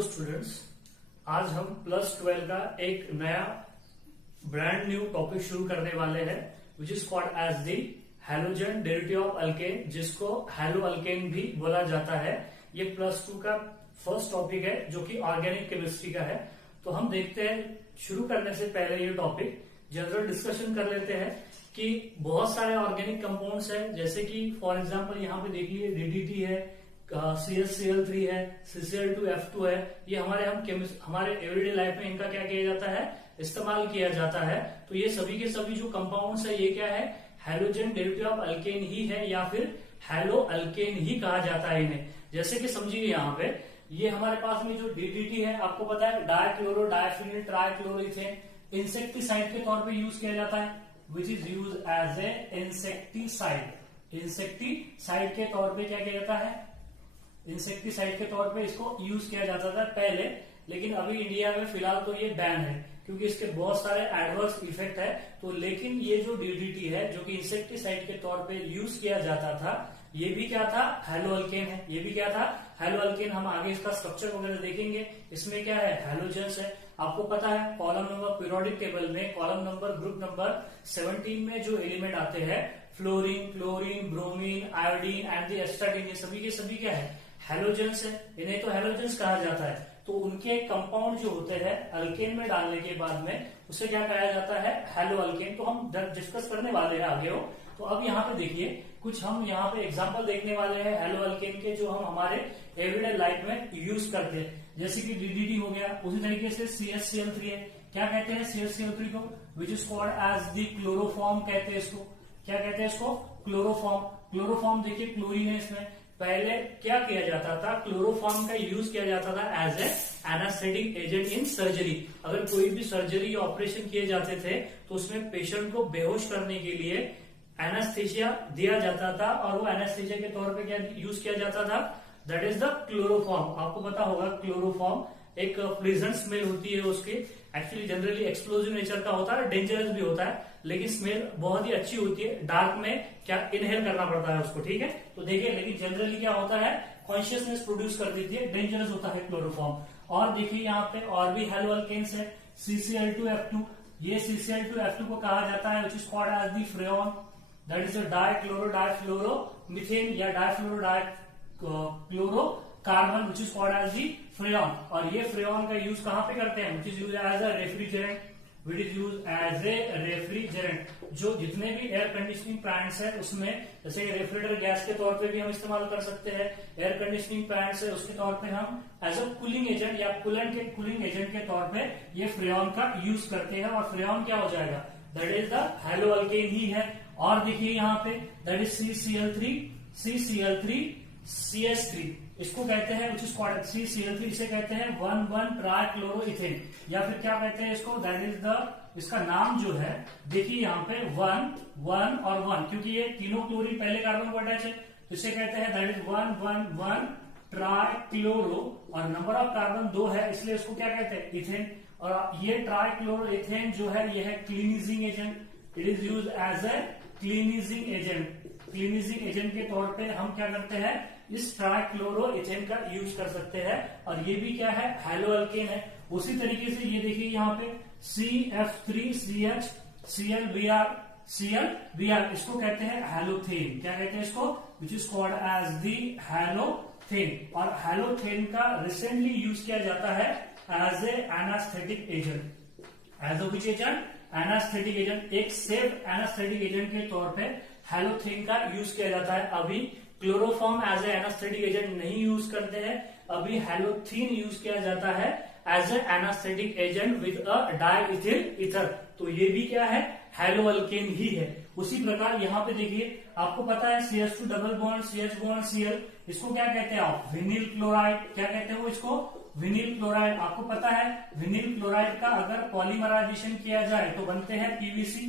Hello students, आज हम plus 12 का एक नया ब्रांड न्यू टॉपिक शुरू करने वाले हैं which is called as the halogen derivative of alkane, जिसको हैलो अल्केन भी बोला जाता है। ये प्लस 2 का फर्स्ट टॉपिक है जो कि ऑर्गेनिक केमिस्ट्री का है। तो हम देखते हैं, शुरू करने से पहले ये टॉपिक जनरल डिस्कशन कर लेते हैं कि बहुत सारे ऑर्गेनिक कंपाउंड्स हैं, जैसे कि फॉर एग्जांपल यहाँ पे देखिए डीडीटी है, CaCl3 है, CCl2F2 है। ये हमारे एवरीडे लाइफ में इनका क्या किया जाता है, इस्तेमाल किया जाता है। तो ये सभी के सभी जो कंपाउंड्स है ये क्या है, हैलोजन डेरिवेटिव ऑफ अल्केन ही है या फिर हैलो अल्केन ही कहा जाता है इन्हें। जैसे कि समझिए यहाँ पे ये हमारे पास में जो डीडीटी है, आपको पता है डाइक्लोरो डाइफिनिल ट्राइक्लोरोइथेन इंसेक्टिसाइड के तौर पे यूज किया जाता है, which is use as a insecticide. Insecticide के तौर पे क्या किया जाता है, इंसेक्टिसाइड के तौर पे इसको यूज किया जाता था पहले, लेकिन अभी इंडिया में फिलहाल तो ये बैन है क्योंकि इसके बहुत सारे एडवर्स इफेक्ट है। तो लेकिन ये जो डीडीटी है जो कि इंसेक्टिसाइड के तौर पे यूज किया जाता था, ये भी क्या था, हैलो अल्केन है। ये भी क्या था, हैलो अल्केन। हम आगे इसका स्ट्रक्चर वगैरह देखेंगे। इसमें क्या है, हैलोजन्स है। आपको पता है कॉलम नंबर पीरियोडिक टेबल में कॉलम नंबर ग्रुप नंबर 17 में जो एलिमेंट आते हैं, fluorine, chlorine, bromine, iodine and the astatine, ये सभी के सभी क्या है, हैलोजन्स है। इन्हें तो हैलोजन्स कहा जाता है। तो उनके कंपाउंड जो होते हैं अल्केन में डालने के बाद में उसे क्या कहा जाता है, हैलो अल्केन। तो हम डिस्कस करने वाले हैं आगे हो। तो अब यहाँ पे देखिए कुछ हम यहाँ पे एग्जांपल देखने वाले हैं हैलो अल्केन के, जो हम हमारे एवरीडे लाइफ में यूज करते हैं। जैसे कि डीडीटी हो गया, उसी तरीके से CaCl3 है। क्या कहते हैं CaCl3 को, which is called as the chloroform कहते हैं इसको। क्या कहते हैं इसको, क्लोरोफॉर्म। क्लोरोफॉर्म देखिए क्लोरीन है इसमें। पहले क्या किया जाता था, क्लोरोफॉर्म का यूज किया जाता था as a anaesthetic agent in surgery. अगर कोई भी सर्जरी या ऑपरेशन किए जाते थे तो उसमें पेशेंट को बेहोश करने के लिए एनास्थेशिया दिया जाता था, और वो एनास्थेशिया के तौर पे क्या यूज किया जाता था, दैट इज द क्लोरोफॉर्म। आपको पता होगा क्लोरोफॉर्म एक प्लीजेंट स्मेल होती है उसकी। एक्चुअली जनरली एक्सप्लोजिव नेचर का होता है, डेंजरस भी होता है, लेकिन स्मेल बहुत ही अच्छी होती है। डार्क में क्या इनहेल करना पड़ता है उसको, ठीक है। तो देखिए, लेकिन जनरली क्या होता है, कॉन्शियसनेस प्रोड्यूस कर देती है, डेंजरस होता है क्लोरोफॉर्म। और देखिए यहाँ पे और भी हैलो अल्केन्स है, CCl2F2। ये CCl2F2 को कहा जाता है which is called as the freon, that is a dichloro difluoro methane या difluoro dichloro carbon which is called as the freon. और ये फ्रेऑन का यूज कहां पे करते हैं, which is use as a refrigerant, which is use as a refrigerant. जो जितने भी एयर कंडीशनिंग प्लांट्स है उसमें, जैसे रेफ्रिजरेटर गैस के तौर पे भी हम इस्तेमाल कर सकते हैं। एयर कंडीशनिंग प्लांट्स है उसके तौर पे हम एज अ कूलिंग एजेंट या कूलिंग एजेंट के तौर पे ये फ्रेऑन का यूज करते हैं। और फ्रेऑन क्या हो जाएगा, that is the halo alkane ही है। और देखिए यहाँ पे दैट इज CCl3 CH3 इसको कहते हैं, विच इज कॉल्ड CCl3, इसे कहते हैं 1,1 ट्राइक्लोरोइथेन, या फिर क्या कहते हैं इसको, दैट इज द, इसका नाम जो है देखिए यहाँ पे 1, 1 और 1, क्योंकि ये तीनों क्लोरीन पहले कार्बन को अटैच है, तो इसे कहते हैं दैट इज 1,1,1 ट्राइक्लोरो, और नंबर ऑफ कार्बन 2 है, इसलिए इसको क्या कहते हैं, इथेन। और ये ट्राइक्लोरोइथेन जो है ये है cleansing agent, it is use as a cleansing agent. Cleansing agent के तौर पे हम क्या करते हैं, इस ट्राइक्लोरोइथेन का यूज कर सकते हैं। और ये भी क्या है, हैलो अल्केन है। उसी तरीके से ये देखिए यहाँ पे CF3CH ClBr, इसको कहते हैं हैलोथेन। क्या कहते हैं इसको, which is called as the halothane. और हैलोथेन का रिसेंटली यूज किया जाता है as a anaesthetic agent, as a which agent, anaesthetic agent. एक सेफ एनास्थेटिक एजेंट के तौर पे हैलोथेन का यूज किया जाता है। अभी chloroform as a anaesthetic agent नहीं यूज करते हैं, अभी हैलोथीन यूज किया जाता है as a anaesthetic agent with a diethyl ether. तो ये भी क्या है, हैलो अल्केन ही है। उसी प्रकार यहाँ पे देखिए, आपको पता है CH2 double bond CH bond Cl, इसको क्या कहते हैं आप, विनिल क्लोराइड। क्या कहते हैं वो, इसको विनिल क्लोराइड। आपको पता है विनिल क्लोराइड का अगर पॉलीमराइजेशन किया जाए तो बनते हैं PVC,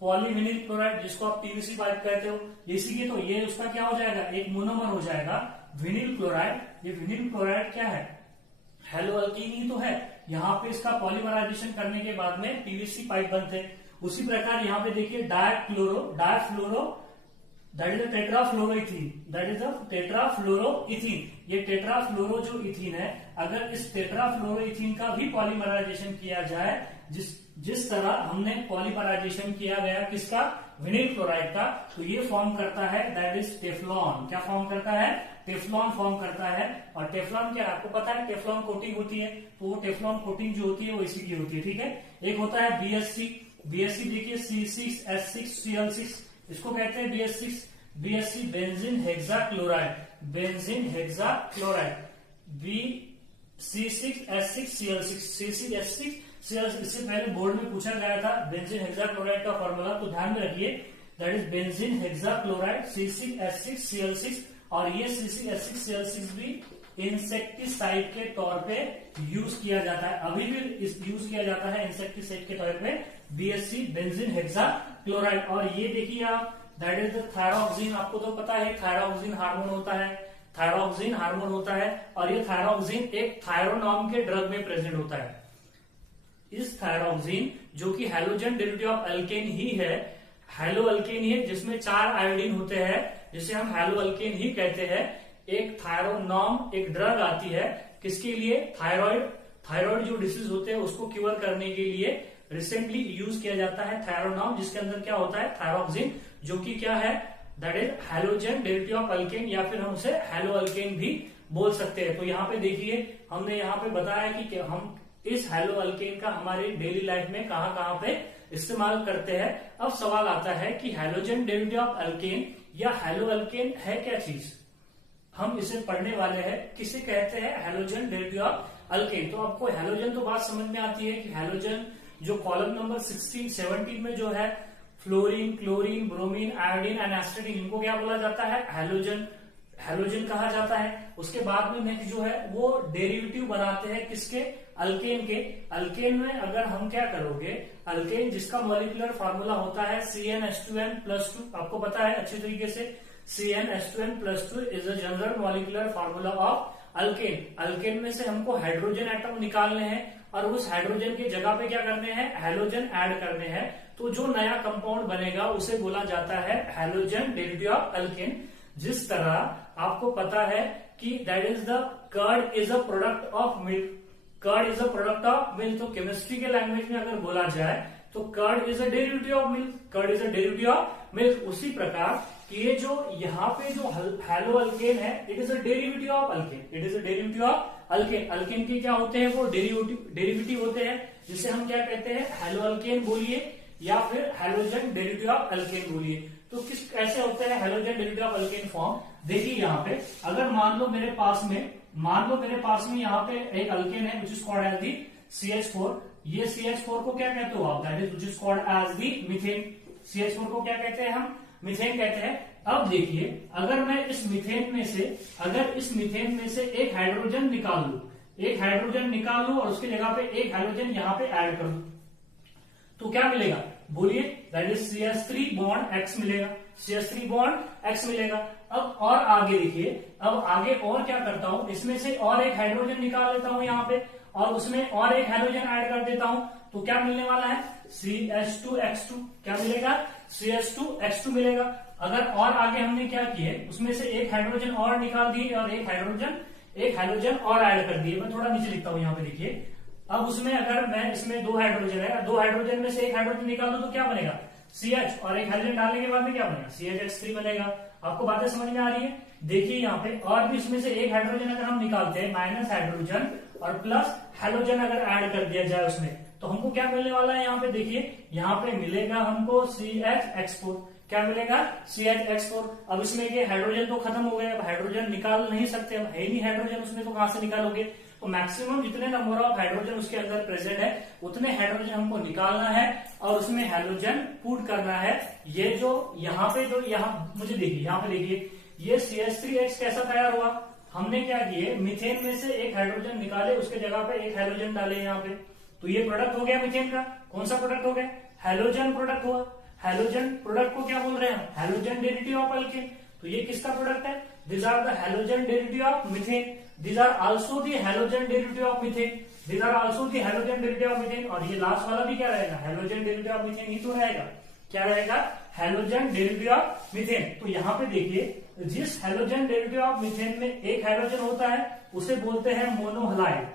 पॉलीविनिल क्लोराइड, जिसको आप PVC पाइप कहते हो। इसी तो ये उसका क्या हो जाएगा, एक मोनोमर हो जाएगा विनिल क्लोराइड। ये विनिल क्लोराइड क्या है, हैलो अल्कीन ही तो है। यहाँ पे इसका पॉलीमराइजेशन करने के बाद में PVC पाइप बनते हैं। उसी प्रकार यहाँ पे देखिए difluoro that is a tetrafluoroethene, that is a tetrafluoroethene. ये टेट्राफ्लोरो जो इथीन है, अगर इस टेट्राफ्लोरोइथीन का भी पॉलीमराइजेशन किया जाए, जिस तरह हमने पॉलीमराइजेशन किया गया किसका, विनिल क्लोराइड का, तो ये फॉर्म करता है दैट इज टेफ्लॉन। क्या फॉर्म करता है, टेफ्लॉन फॉर्म करता है। और टेफ्लॉन क्या, आपको पता है टेफ्लॉन कोटिंग होती है, तो वो टेफ्लॉन कोटिंग जो होती है वो इसी की होती है, ठीक है। एक होता है बीएससी, बीएससी देखिए C6H6Cl6, इसको कहते हैं BSc benzene hexachloride, benzene hexachloride, C6H6Cl6, C6H6Cl6। इससे पहले बोर्ड में पूछा गया था बेंजीन हेक्साक्लोराइड का फॉर्मूला, तो ध्यान में रखिए that is benzene hexachloride C6H6Cl6। और ये C6H6Cl6 भी इंसेक्टिसाइड के तौर पे यूज किया जाता है, अभी भी यूज किया जाता है इंसेक्टिसाइड के तौर पे, बीएससी बेंजीन हेक्साक्लोराइड। और ये देखिए आप, दैट इज द थायरॉक्सिन। आपको तो पता है थायरॉक्सिन हार्मोन होता है, थायरॉक्सिन हार्मोन होता है, और ये थायरॉक्सिन एक थायरोनॉम के ड्रग में प्रेजेंट होता है। इस थायरॉक्सिन जो कि हैलोजन डेरिवेटिव ऑफ अल्केन ही है, हैलो अल्केन ही है, जिसमें 4 आयोडीन होते हैं, जिसे हम हैलो अल्केन ही कहते हैं। एक थायरोनॉम एक ड्रग आती है, किसके लिए, थायराइड जो डिसीज होते हैं उसको क्योर करने के लिए रिसेंटली यूज किया जाता है थायरोनॉम, जिसके अंदर क्या होता है, थायरॉक्सिन, जो कि क्या है, that is halogen derivative of alkane, या फिर हम उसे हैलो अल्केन भी बोल सकते हैं। तो यहाँ पे देखिए हमने यहाँ पे बताया कि हम इस हैलो अल्केन का हमारी डेली लाइफ में कहां कहां पे इस्तेमाल करते हैं। अब सवाल आता है कि हैलोजन डेरिवेटिव ऑफ अल्केन या हैलो अल्केन है क्या चीज, हम इसे पढ़ने वाले हैं, किसे कहते हैं हैलोजन डेरिवेटिव ऑफ अल्केन। तो आपको हैलोजन तो बात समझ में आती है कि हैलोजन जो कॉलम नंबर 16-17 में जो है fluorine, chlorine, bromine, iodine and एस्टेटिन, इनको क्या बोला जाता है, हैलोजन, हैलोजन कहा जाता है। उसके बाद में नेक्स्ट जो है वो डेरिवेटिव बनाते हैं किसके, अल्केन के। अल्केन में अगर हम क्या करोगे, अल्केन जिसका मॉलिक्यूलर फार्मूला होता है CnH2n+2, आपको पता है अच्छी तरीके से, CnH2n+2 is a general molecular formula of alkane. Alkane में से हमको हाइड्रोजन एटम निकालने हैं और उस हाइड्रोजन की जगह पे क्या करने हैं, हैलोजन ऐड करने हैं। तो जो नया कंपाउंड बनेगा उसे बोला जाता है हैलोजन डेरिवेटिव ऑफ अल्केन। जिस तरह आपको पता है कि that is the curd is a product of milk, curd is a product of milk, तो केमिस्ट्री के लैंग्वेज में अगर बोला जाए तो curd is a derivative of milk, curd is a derivative of milk. उसी प्रकार कि ये जो यहाँ पे जो हैलो अल्केन है, it is a derivative of alkane, it is a derivative of alkane. Alkane के क्या होते हैं, वो डेरिवेटिव होते हैं, जिसे हम क्या कहते हैं, हैलो अल्केन बोलिए या फिर हैलोजन डेरिवेटिव ऑफ अल्केन बोलिए। तो किस कैसे होते हैं halogen derivative of alkane form, देखिए यहाँ पे अगर मान लो मेरे पास में यहाँ पे एक अल्केन है which is called as the CH4। ये CH4 को क्या कहते हो आप, that is which is called as the methane. CH4 को क्या कहते हैं हम, मीथेन कहते हैं। अब देखिए अगर मैं इस मीथेन में से एक हाइड्रोजन निकाल लूं और उसकी जगह पे एक हाइड्रोजन यहाँ पे ऐड कर दूं, तो क्या मिलेगा, बोलिए, that is CH3 bond X मिलेगा, CH3 बॉन्ड X मिलेगा। अब और आगे देखिए, अब आगे और क्या करता हूं, इसमें से और एक हाइड्रोजन निकाल लेता हूं यहाँ पे और उसमें और एक हाइड्रोजन ऐड कर देता हूं, तो क्या मिलने वाला है, CH2X2। क्या मिलेगा, CH2X2 मिलेगा। अगर और आगे हमने क्या किया, उसमें से एक हाइड्रोजन और निकाल दिए और एक हाइड्रोजन और ऐड कर दिए। मैं थोड़ा नीचे लिखता हूं यहाँ पे देखिए। अब उसमें अगर मैं इसमें 2 हाइड्रोजन है, 2 हाइड्रोजन में से एक हाइड्रोजन निकाल दो तो क्या बनेगा, CH, और एक हाइड्रोजन डालने के बाद में क्या बनेगा, CHH3 बनेगा। आपको बातें समझ में आ रही है। देखिए यहाँ पे और भी इसमें से एक हाइड्रोजन अगर हम निकालते हैं, माइनस हाइड्रोजन और प्लस हाइड्रोजन अगर ऐड कर दिया जाए उसमें, तो हमको क्या मिलने वाला है, यहाँ पे देखिए, यहाँ पे मिलेगा हमको CHX4। क्या मिलेगा, CHX4। अब इसमें ये हाइड्रोजन तो खत्म हो गए, अब हाइड्रोजन निकाल नहीं सकते, अब है नहीं हाइड्रोजन उसमें, तो कहां से निकालोगे। तो मैक्सिमम जितने नंबर ऑफ हाइड्रोजन उसके अंदर प्रेजेंट है उतने हाइड्रोजन हमको निकालना है और उसमें हाइड्रोजन पुट करना है। ये जो यहाँ पे जो यहाँ मुझे देखिए, यहाँ पे देखिए, ये CH3X कैसा तैयार हुआ, हमने क्या किए, मीथेन में से एक हाइड्रोजन निकाले, उसके जगह पे एक हाइड्रोजन डाले यहाँ पे, तो ये प्रोडक्ट हो गया मीथेन का। कौन सा प्रोडक्ट हो गया, हैलोजन प्रोडक्ट हुआ। हैलोजन प्रोडक्ट को क्या बोल रहे हैं, हैलोजन डेरिवेटिव ऑफ अल्केन। तो ये किसका प्रोडक्ट है, this are the halogen derivative of methane, these are also the halogen derivative of methane, these are also the halogen derivative of methane। और ये लास्ट वाला भी क्या रहेगा, halogen derivative of methane ही तो रहेगा। क्या रहेगा, हैलोजन डेरिवेटिव ऑफ मीथेन। तो यहाँ पे देखिए जिस हैलोजन डेरिवेटिव ऑफ मीथेन में एक हैलोजन होता है उसे बोलते हैं मोनोहलाइड।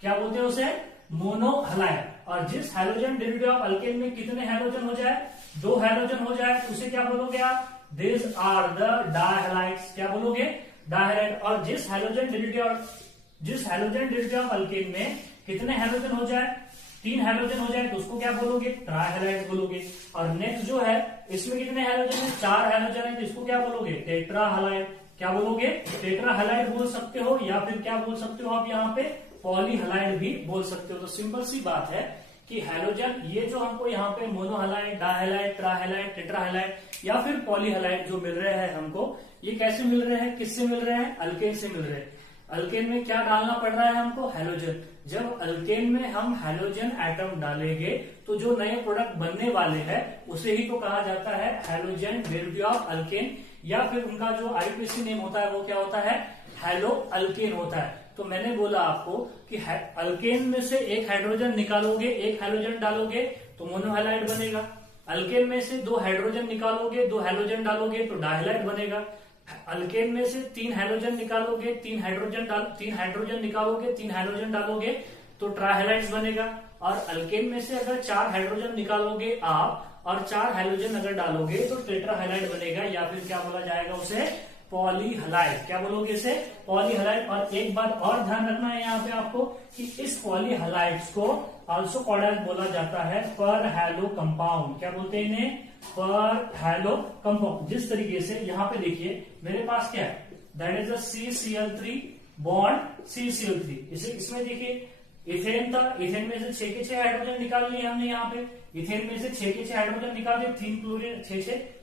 क्या बोलते हैं उसे? मोनोहलाइड। और जिस हैलोजन डेरिवेटिव ऑफ अल्केन में कितने हैलोजन हो जाए? 2 हैलोजन हो जाए, उसे क्या बोलोगे आप? This are the dihalides. क्या बोलोगे? डायहलाइड। और जिस हैलोजन डेरिवेटिव ऑफ अल्केन में कितने हैलोजन हो जाए? 3 हैलोजन हो जाए तो उसको क्या बोलोगे? ट्राइहैलाइड बोलोगे। और नेक्स्ट जो है इसमें कितने हैलोजन है? 4 हैलोजन है तो इसको क्या बोलोगे? टेट्राहैलाइड। क्या बोलोगे? टेट्राहैलाइड बोल सकते हो या फिर क्या बोल सकते हो आप यहाँ पे? पॉलीहैलाइड भी बोल सकते हो। तो सिंपल सी बात है कि हैलोजन ये जो हमको यहाँ पे मोनोहैलाइड, डायहैलाइड, ट्राइहैलाइड, टेट्राहैलाइड या फिर पॉलीहैलाइड जो मिल रहे हैं हमको, ये कैसे मिल रहे हैं? किससे मिल रहे हैं? अल्केन से मिल रहे हैं। अल्केन में क्या डालना पड़ रहा है हमको? हैलोजन। जब अल्केन में हम हैलोजन एटम डालेंगे तो जो नए प्रोडक्ट बनने वाले हैं उसे ही तो कहा जाता है हैलोजन डेरिवेटिव ऑफ अल्केन, या फिर उनका जो आईयूपीएसी नेम होता है वो क्या होता है? हैलो अल्केन होता है। तो मैंने बोला आपको कि अल्केन में से एक हाइड्रोजन निकालोगे, एक हैलोजन डालोगे तो मोनोहैलाइड बनेगा। अल्केन में से 2 हाइड्रोजन निकालोगे, 2 हैलोजन डालोगे तो डायहैलाइड बनेगा। अल्केन में से 3 हैलोजन निकालोगे, 3 हाइड्रोजन निकालोगे, 3 हैलोजन डालोगे तो ट्राइहैलाइड्स बनेगा। और अल्केन में से अगर 4 हाइड्रोजन निकालोगे आप और 4 हैलोजन अगर डालोगे तो टेट्राहैलाइड बनेगा, या फिर क्या बोला जाएगा उसे? पॉलीहैलाइड। क्या बोलोगे इसे? पॉलीहैलाइड। और एक बात और ध्यान रखना है यहाँ पे आपको कि इस पॉलीहैलाइड्स को आल्सो कॉल्ड बोला जाता है पर हैलो कंपाउंड। क्या बोलते हैं इन्हें? पर हैलो कंपाउंड। जिस तरीके से यहाँ पे देखिए मेरे पास क्या है? That is CCl3 bond CCl3। इसमें देखिए इथेन था, इथेन में से 6 के 6 हाइड्रोजन निकाल लिए हमने। यहाँ पे इथेन में से 6 के 6 हाइड्रोजन निकाल दिए,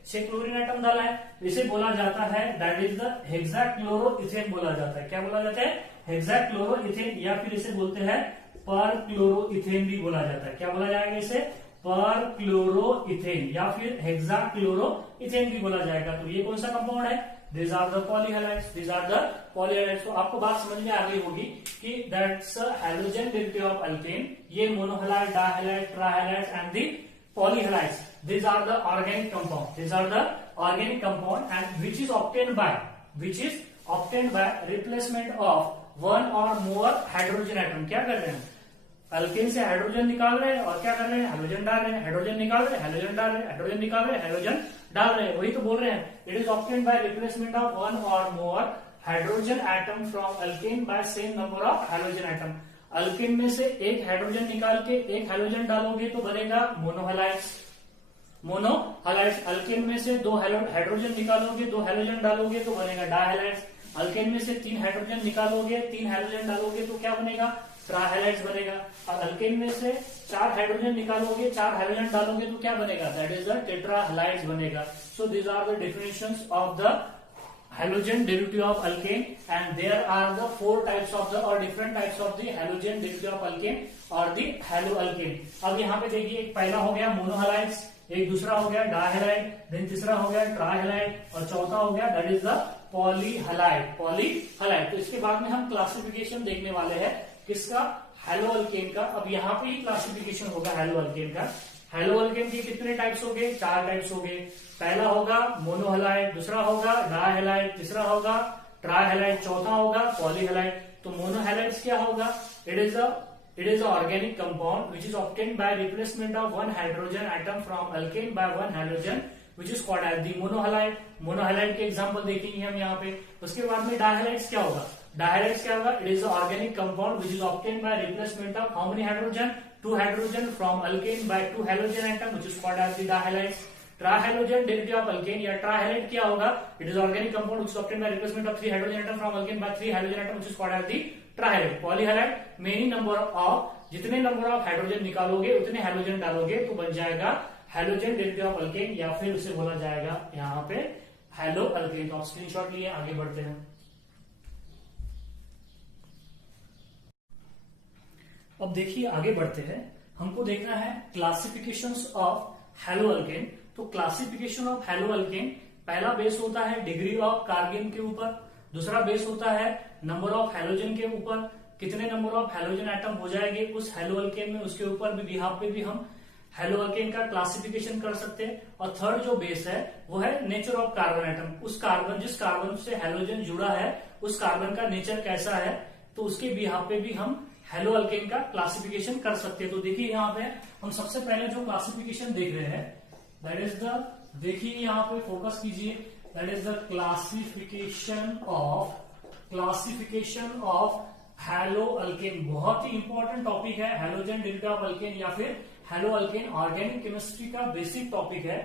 6 क्लोरीन एटम डाला है। इसे बोला जाता है दैट इज द हेक्साक्लोरोइथेन बोला जाता है। क्या बोला जाता है? हेक्साक्लोरोइथेन, या फिर इसे बोलते हैं पर क्लोरोइथेन भी बोला जाता है। क्या बोला जाएगा इसे? पर क्लोरोइथेन या फिर हेक्साक्लोरोइथेन भी बोला जाएगा। तो ये कौन सा कंपाउंड है? These are the polyhalides. These are the polyhalides. तो आपको बात समझ में आ गई होगी कि that's a halogen derivative of alkane. ये monohalide, dihalide, trihalides and the polyhalides. These are the organic compound. These are the organic compound and which is obtained by replacement of one or more hydrogen atom. क्या कर रहे हैं? Alkane से hydrogen निकाल रहे हैं और क्या कर रहे हैं? हाइड्रोजन डाल रहे हैं। हाइड्रोजन निकाल रहे हैं, हाइड्रोजन डाल रहे हैं, हाइड्रोजन निकाल रहे हैं, हाइड्रोजन डाल रहे हैं। वही तो बोल रहे हैं, it is obtained by replacement of one और more hydrogen atom from alkane by same number of hydrogen atom. Alkane में से एक हाइड्रोजन निकाल के एक हाइड्रोजन डालोगे तो बनेगा मोनोहैलाइड्स। अल्केन में से 2 हाइड्रोजन निकालोगे, 2 हैलोजन डालोगे तो बनेगा डायहैलाइड्स। अल्केन में से 3 हाइड्रोजन निकालोगे, 3 हैलोजन डालोगे तो क्या बनेगा? ट्राइहैलाइड्स बनेगा। और अल्केन में से 4 हाइड्रोजन निकालोगे, 4 हाइड्रोजन डालोगे तो क्या बनेगा? दैट इज द टेट्राहैलाइड्स बनेगा। So these are the definitions of the halogen derivative of alkane, and there are the 4 types of the or different types of the halogen derivative of alkane or the haloalkane। अब यहाँ पे देखिए एक पहला हो गया मोनोहैलाइड्स, एक दूसरा हो गया डायहैलाइड, देन तीसरा हो गया ट्राइहैलाइड और चौथा हो गया दैट इज द पॉलीहैलाइड। तो इसके बाद में हम क्लासिफिकेशन देखने वाले हैं किसका? हैलोअल्केन का। अब यहाँ पे ही क्लासिफिकेशन होगा हैलोअल्केन का। हैलोअल्केन के कितने टाइप्स हो गए? 4 टाइप्स हो गए। पहला होगा मोनोहैलाइड, दूसरा होगा डायहैलाइड, तीसरा होगा ट्राइहैलाइड, चौथा होगा पॉलीहैलाइड। तो मोनोहैलाइड्स क्या होगा? It is organic compound which is obtained by replacement of 1 hydrogen atom from alkane by 1 hydrogen which is called as the monohalide. Monohalide के एग्जांपल देखेंगे हम यहाँ पे। उसके बाद में डायहैलाइड्स क्या होगा? डायहैलाइड्स क्या होगा? It is organic compound which is obtained by replacement of how many hydrogen? 2 hydrogen from alkane by 2 hydrogen atom which is called as the dihalides. Trihalogen derivative of alkane या ट्राइहैलाइड क्या होगा? It is organic compound which is obtained by replacement of 3 hydrogen atom from alkane by 3 hydrogen atom which is called as the trihalide. Polyhalide many number of, जितने number of hydrogen निकालोगे उतने hydrogen डालोगे तो बन जाएगा halogen derivative of alkane, या फिर उसे बोला जाएगा यहाँ पे हैलोअल्केन। तो आप स्क्रीनशॉट लिए आगे बढ़ते हैं। अब देखिए आगे बढ़ते हैं, हमको देखना है क्लासिफिकेशंस ऑफ हैलोअल्केन। तो क्लासिफिकेशन ऑफ हैलोअल्केन, पहला बेस होता है डिग्री ऑफ कार्बन के ऊपर, दूसरा बेस होता है नंबर ऑफ हैलोजन के ऊपर, कितने नंबर ऑफ हैलोजन एटम हो जाएंगे उस हैलोअल्केन में, उसके ऊपर भी बिहाफ पे भी हम हेलो अल्केन का क्लासिफिकेशन कर सकते हैं। और थर्ड जो बेस है वो है नेचर ऑफ कार्बन एटम, उस कार्बन जिस कार्बन से हेलोजन जुड़ा है उस कार्बन का नेचर कैसा है, तो उसके बिहाफ पे भी हम हेलो अल्केन का क्लासिफिकेशन कर सकते हैं। तो देखिए यहाँ पे हम सबसे पहले जो क्लासिफिकेशन देख रहे हैं दैट इज द, देखिए यहाँ पे फोकस कीजिए, that is the classification of hello alkane. बहुत ही इंपॉर्टेंट टॉपिक है हेलोजन डेरिवेटिव ऑफ अल्केन या फिर हेलो अल्केन। ऑर्गेनिक केमिस्ट्री का बेसिक टॉपिक है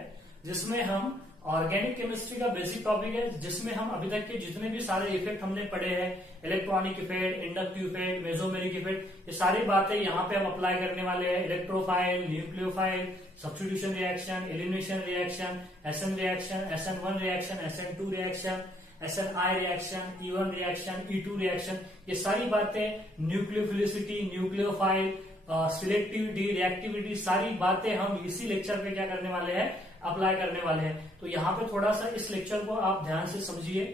जिसमें हम ऑर्गेनिक केमिस्ट्री का बेसिक टॉपिक है जिसमें हम अभी तक के जितने भी सारे इफेक्ट हमने पढ़े हैं, electronic effect, inductive effect, mesomeric effect, ये सारी बातें यहाँ पे हम अप्लाई करने वाले हैं। Electrophile, nucleophile, substitution reaction, elimination reaction, SN reaction, SN1 reaction, SN2 reaction, SNI reaction, E1 reaction, E2 reaction, ये सारी बातें, न्यूक्लियोफिलिसिटी, न्यूक्लियोफाइल, सिलेक्टिविटी, रिएक्टिविटी, सारी बातें हम इसी लेक्चर पे क्या करने वाले हैं, अप्लाई करने वाले हैं। तो यहाँ पे थोड़ा सा इस लेक्चर को आप ध्यान से समझिए।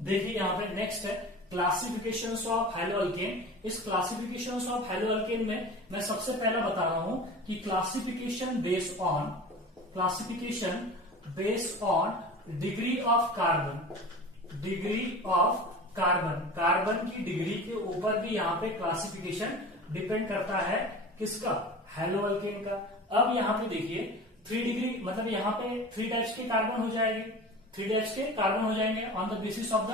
देखिए यहाँ पे नेक्स्ट है क्लासिफिकेशंस ऑफ हेलो अल्केन। इस क्लासिफिकेशंस ऑफ हेलो अल्केन में मैं सबसे पहला बता रहा हूं कि classification based on degree of carbon की डिग्री के ऊपर भी यहाँ पे क्लासिफिकेशन डिपेंड करता है किसका, हेलो अल्केन का। अब यहाँ पे देखिए 3 डिग्री, मतलब यहाँ पे 3 टाइप्स के कार्बन हो जाएंगे, 3 टाइप्स के कार्बन हो जाएंगे on the basis of the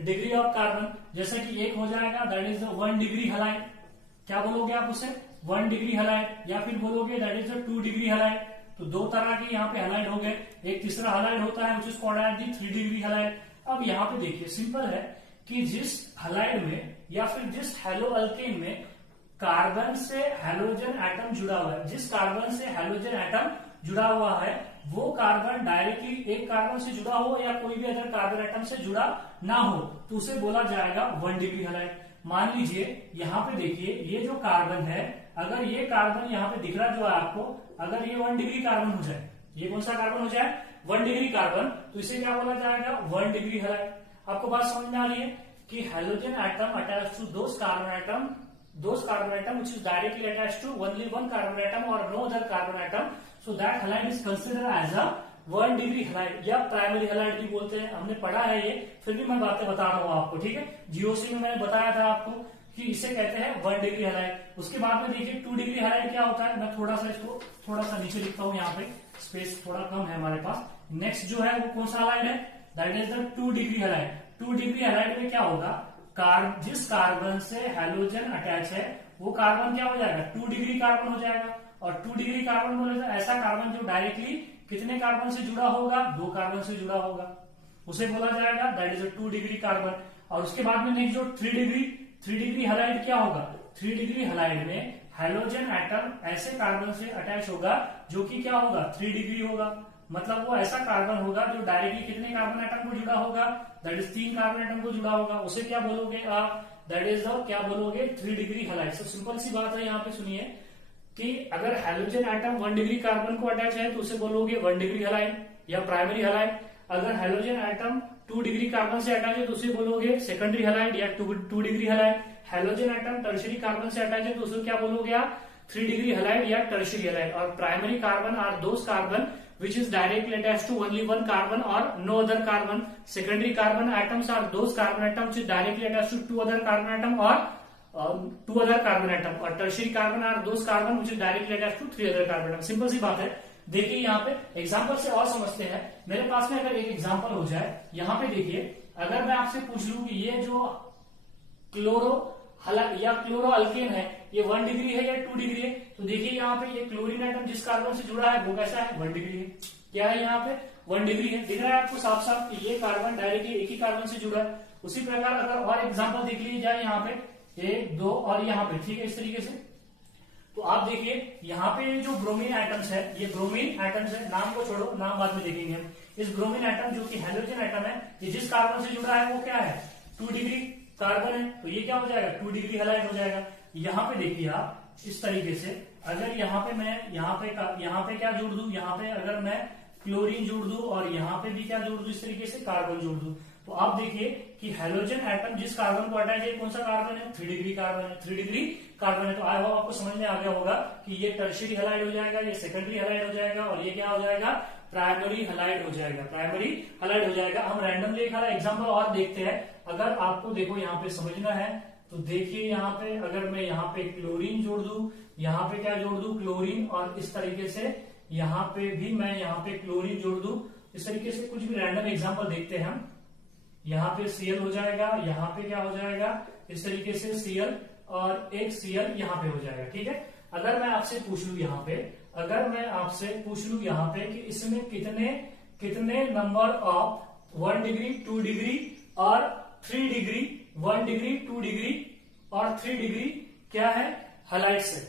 degree of carbon. जैसा कि एक हो जाएगा that is the 1 degree halide, क्या बोलोगे आप उसे, 1 डिग्री हैलाइड, या फिर बोलोगे that is the 2 degree halide. तो दो तरह के यहाँ पे हैलाइड हो गए। एक तीसरा हैलाइड होता है which is called as the 3 degree halide. अब यहाँ पे देखिए सिंपल है कि जिस हैलाइड में या फिर जिस हेलो अल्केन में कार्बन से हेलोजन एटम जुड़ा हुआ है, जिस कार्बन से हेलोजन एटम जुड़ा हुआ है वो कार्बन डायरेक्टली एक कार्बन से जुड़ा हो या कोई भी अदर कार्बन एटम से जुड़ा ना हो तो उसे बोला जाएगा 1 डिग्री हैलाइड। मान लीजिए यहाँ पे देखिए ये जो कार्बन है, अगर ये कार्बन यहाँ पे दिख रहा जो है आपको, अगर ये 1 डिग्री कार्बन हो जाए, ये कौन सा कार्बन हो जाए, 1 डिग्री कार्बन, तो इसे क्या बोला जाएगा, 1 डिग्री हैलाइड। आपको बात समझ में आ रही है कि halogen atom attach to those carbon atom which is directly attached to only one carbon atom or no other carbon atom, so that halide is considered as a 1 degree halide या primary halide भी बोलते हैं। हमने पढ़ा है ये, फिर भी मैं बातें बता रहा हूँ आपको, ठीक है। जीओसी में मैंने बताया था आपको कि इसे कहते हैं 1 डिग्री हैलाइड। उसके बाद में देखिए 2 डिग्री हैलाइड क्या होता है, मैं थोड़ा सा इसको थोड़ा सा नीचे लिखता हूँ, यहाँ पे स्पेस थोड़ा कम है हमारे पास। नेक्स्ट जो है वो कौन सा हैलाइड है, that is the 2 degree halide. 2 degree halide में क्या होगा, जिस कार्बन से हेलोजन अटैच है वो कार्बन क्या हो जाएगा, 2 डिग्री कार्बन हो जाएगा। और 2 डिग्री कार्बन बोले तो ऐसा कार्बन जो डायरेक्टली कितने कार्बन से जुड़ा होगा, 2 कार्बन से जुड़ा होगा, उसे बोला जाएगा that is a 2 degree carbon. और उसके बाद में नेक्स्ट जो 3 डिग्री हैलाइड क्या होगा, 3 डिग्री हैलाइड में हेलोजन एटम ऐसे कार्बन से अटैच होगा जो कि क्या होगा, 3 डिग्री होगा। मतलब वो ऐसा कार्बन होगा जो डायरेक्टली कितने कार्बन एटम को जुड़ा होगा, दैट इज 3 कार्बन एटम को जुड़ा होगा, उसे क्या बोलोगे आप, दैट इज क्या बोलोगे, 3 डिग्री हैलाइड। तो सिंपल सी बात है यहाँ पे सुनिए कि अगर हेलोजन एटम 1 डिग्री कार्बन को अटैच है तो उसे बोलोगे 1 डिग्री हैलाइड या प्राइमरी हैलाइड। अगर हेलोजन एटम 2 डिग्री कार्बन से अटैच है तो उसे बोलोगे सेकेंडरी हैलाइड या 2 degree halide. Halogen atom tertiary carbon से अटैच है तो उसे क्या बोलोगे आप, 3 डिग्री हैलाइड या टर्शियरी हैलाइड। और primary carbon are those carbon which is directly attached to only one carbon or no other carbon. Secondary carbon atoms are those carbon atoms which is directly attached to 2 other carbon atom or 2 other carbon atom. और tertiary carbon are those carbon which is directly attached to 3 other carbon atom. Simple सी बात है। देखिए यहाँ पे example से और समझते हैं। मेरे पास में अगर एक एग्जाम्पल हो जाए, यहाँ पे देखिए अगर मैं आपसे पूछ लूं कि ये जो क्लोरो अल्केन है ये 1 डिग्री है या 2 डिग्री है, तो देखिए यहाँ पे ये क्लोरीन एटम जिस कार्बन से जुड़ा है वो कैसा है, 1 डिग्री है। क्या है यहाँ पे, 1 डिग्री है। दिख रहा है आपको साफ साफ कि ये कार्बन डायरेक्टली एक ही कार्बन से जुड़ा है। उसी प्रकार अगर और एग्जांपल देख लीजिए जाए यहाँ पे 1 2 और यहाँ पे, ठीक है, इस तरीके से। तो आप देखिए यहाँ पे जो ब्रोमीन एटम्स है, ये ब्रोमीन एटम्स है, नाम को छोड़ो, नाम बाद में देखेंगे हम। इस ब्रोमीन एटम जो कि हेलोजन एटम है, ये जिस कार्बन से जुड़ा है वो क्या है, 2 डिग्री कार्बन है, तो ये क्या हो जाएगा, 2 डिग्री हैलाइड हो जाएगा। यहाँ पे देखिए आप इस तरीके से, अगर यहाँ पे मैं यहाँ पे क्या जोड़ दूं, यहाँ पे अगर मैं क्लोरीन जोड़ दूं और यहाँ पे भी क्या जोड़ दूं, इस तरीके से कार्बन जोड़ दूं। तो आप देखिए कि हेलोजन एटम जिस कार्बन को अटैच है कौन सा कार्बन है, 3 डिग्री कार्बन है, 3 डिग्री कार्बन है। तो आई होप आपको समझ में आ गया होगा कि ये टर्शियरी हैलाइड हो जाएगा, ये सेकेंडरी हैलाइड हो जाएगा और ये क्या हो जाएगा, प्राइमरी हैलाइड हो जाएगा, प्राइमरी हैलाइड हो जाएगा। हम रैंडमली एक एग्जाम्पल और देखते हैं। अगर आपको देखो यहाँ पे समझना है तो देखिए यहाँ पे अगर मैं यहाँ पे क्लोरीन जोड़ दूं, यहाँ पे क्या जोड़ दूं, क्लोरीन, और इस तरीके से यहाँ पे भी मैं यहाँ पे क्लोरीन जोड़ दूं, इस तरीके से कुछ भी रैंडम एग्जाम्पल देखते हैं हम। यहाँ पे Cl हो जाएगा, यहाँ पे क्या हो जाएगा, इस तरीके से Cl और एक Cl यहाँ पे हो जाएगा। ठीक है, अगर मैं आपसे पूछ लूं यहाँ पे, अगर मैं आपसे पूछ लूं यहाँ पे कि इसमें कितने कितने नंबर ऑफ 1 डिग्री 2 डिग्री और 3 डिग्री, 1 डिग्री 2 डिग्री और 3 डिग्री क्या है, हैलाइड्स है।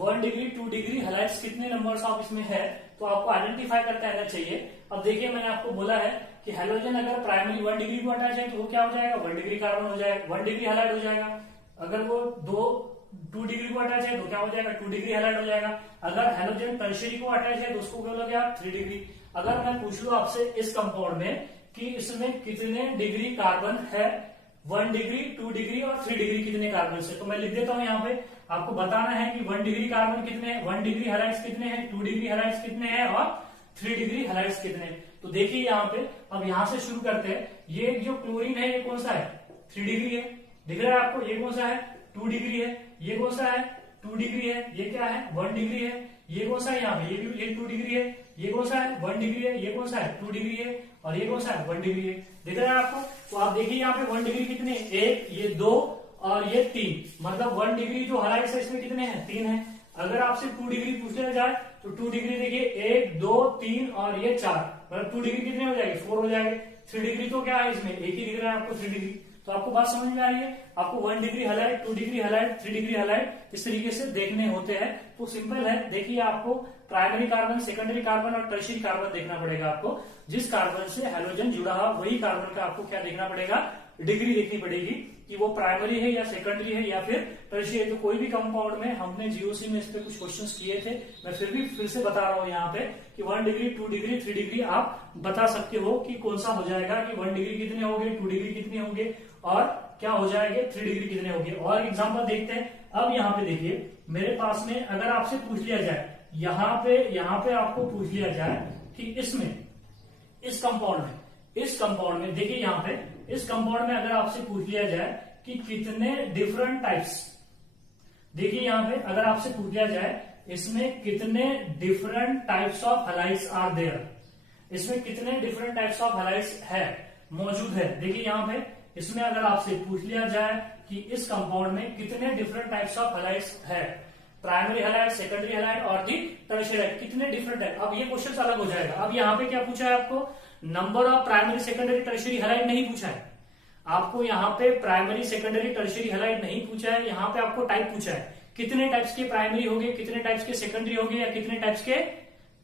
1 डिग्री 2 डिग्री हैलाइड्स कितने नंबर्स ऑफ इसमें है, तो आपको आइडेंटिफाई करते रहना चाहिए। अब देखिए मैंने आपको बोला है कि हेलोजन अगर प्राइमरी 1 डिग्री को अटैच है तो वो क्या हो जाएगा, 1 डिग्री कार्बन हो जाएगा, 1 डिग्री हैलाइड हो जाएगा। अगर वो 2 डिग्री को अटैच है तो क्या हो जाएगा, 2 डिग्री हैलाइड हो जाएगा। अगर हेलोजन टर्शियरी को अटैच है तो उसको बोलोगे आप 3 डिग्री। अगर मैं पूछ लूं आपसे इस कंपाउंड में कि इसमें कितने डिग्री कार्बन है, 1 डिग्री 2 डिग्री और 3 डिग्री कितने कार्बन से, तो मैं लिख देता हूं यहाँ पे। आपको बताना है कि 1 डिग्री कार्बन कितने हैं, 1 डिग्री हैलाइड्स कितने हैं, 2 डिग्री हैलाइड्स कितने हैं और 3 डिग्री हैलाइड्स कितने हैं। तो देखिए यहाँ पे, अब यहाँ से शुरू करते हैं। ये जो क्लोरीन है ये कौन सा है, 3 डिग्री है, दिख रहा है आपको। ये कौन सा है, 2 डिग्री है। ये कौन सा है, 2 डिग्री है। ये क्या है, 1 डिग्री है। ये कौन सा है यहाँ पे, ये 2 डिग्री है। ये कौन सा है, 1 डिग्री है। ये कौन सा है, 2 डिग्री है। और ये कौन सा है, 1 डिग्री है। दिख रहा है आपको। तो आप देखिए यहाँ पे 1 डिग्री कितने, 1, ये 2 और ये 3, मतलब 1 डिग्री जो हैलाइड्स है इसमें कितने हैं, 3 है। अगर आपसे 2 डिग्री पूछ लिया जाए तो 2 डिग्री देखिए 1, 2, 3 और ये 4, मतलब 2 डिग्री कितने हो जाएगी, 4 हो जाएंगे। 3 डिग्री तो क्या है इसमें, एक ही दिख रहा है आपको, 3 डिग्री। तो आपको बात समझ में आ रही है। आपको 1 degree halide, 2 degree halide, 3 degree halide इस तरीके से देखने होते हैं। तो सिंपल है, देखिए आपको प्राइमरी कार्बन, सेकेंडरी कार्बन और टर्शियरी कार्बन देखना पड़ेगा। आपको जिस कार्बन से हैलोजन जुड़ा हुआ वही कार्बन का आपको क्या देखना पड़ेगा, डिग्री देखनी पड़ेगी कि वो प्राइमरी है या सेकेंडरी है या फिर टर्शियरी है। तो कोई भी कंपाउंड में हमने जीओसी में इस पे कुछ क्वेश्चंस किए थे, मैं फिर से बता रहा हूँ यहाँ पे कि 1 डिग्री 2 डिग्री 3 डिग्री आप बता सकते हो कि कौन सा हो जाएगा, कि 1 डिग्री कितने होंगे, 2 डिग्री कितने होंगे और क्या हो जाएंगे, 3 डिग्री कितने होंगे। और एग्जाम्पल देखते हैं। अब यहाँ पे देखिए मेरे पास में अगर आपसे पूछ लिया जाए, यहाँ पे आपको पूछ लिया जाए कि इसमें, इस कंपाउंड में देखिए यहाँ पे, इस कंपाउंड में अगर आपसे पूछ लिया जाए कि कितने डिफरेंट टाइप्स, देखिए यहाँ पे अगर आपसे पूछ लिया जाए इसमें कितने different types of halides are there, इसमें कितने डिफरेंट टाइप्स ऑफ हैलाइड्स है, मौजूद है। देखिए यहाँ पे इसमें अगर आपसे पूछ लिया जाए कि इस कंपाउंड में कितने डिफरेंट टाइप्स ऑफ हैलाइड्स है, प्राइमरी हैलाइड, सेकेंडरी हैलाइड और दी टर्शियरी हैलाइड, कितने डिफरेंट है। अब ये क्वेश्चन अलग हो जाएगा। अब यहाँ पे क्या पूछा है आपको, number of primary secondary tertiary halide नहीं पूछा है आपको। यहाँ पे प्राइमरी सेकेंडरी टर्शियरी हैलाइड नहीं पूछा है, यहाँ पे आपको टाइप पूछा है, कितने टाइप्स के प्राइमरी होंगे, कितने टाइप्स के सेकेंडरी होंगे या कितने टाइप्स के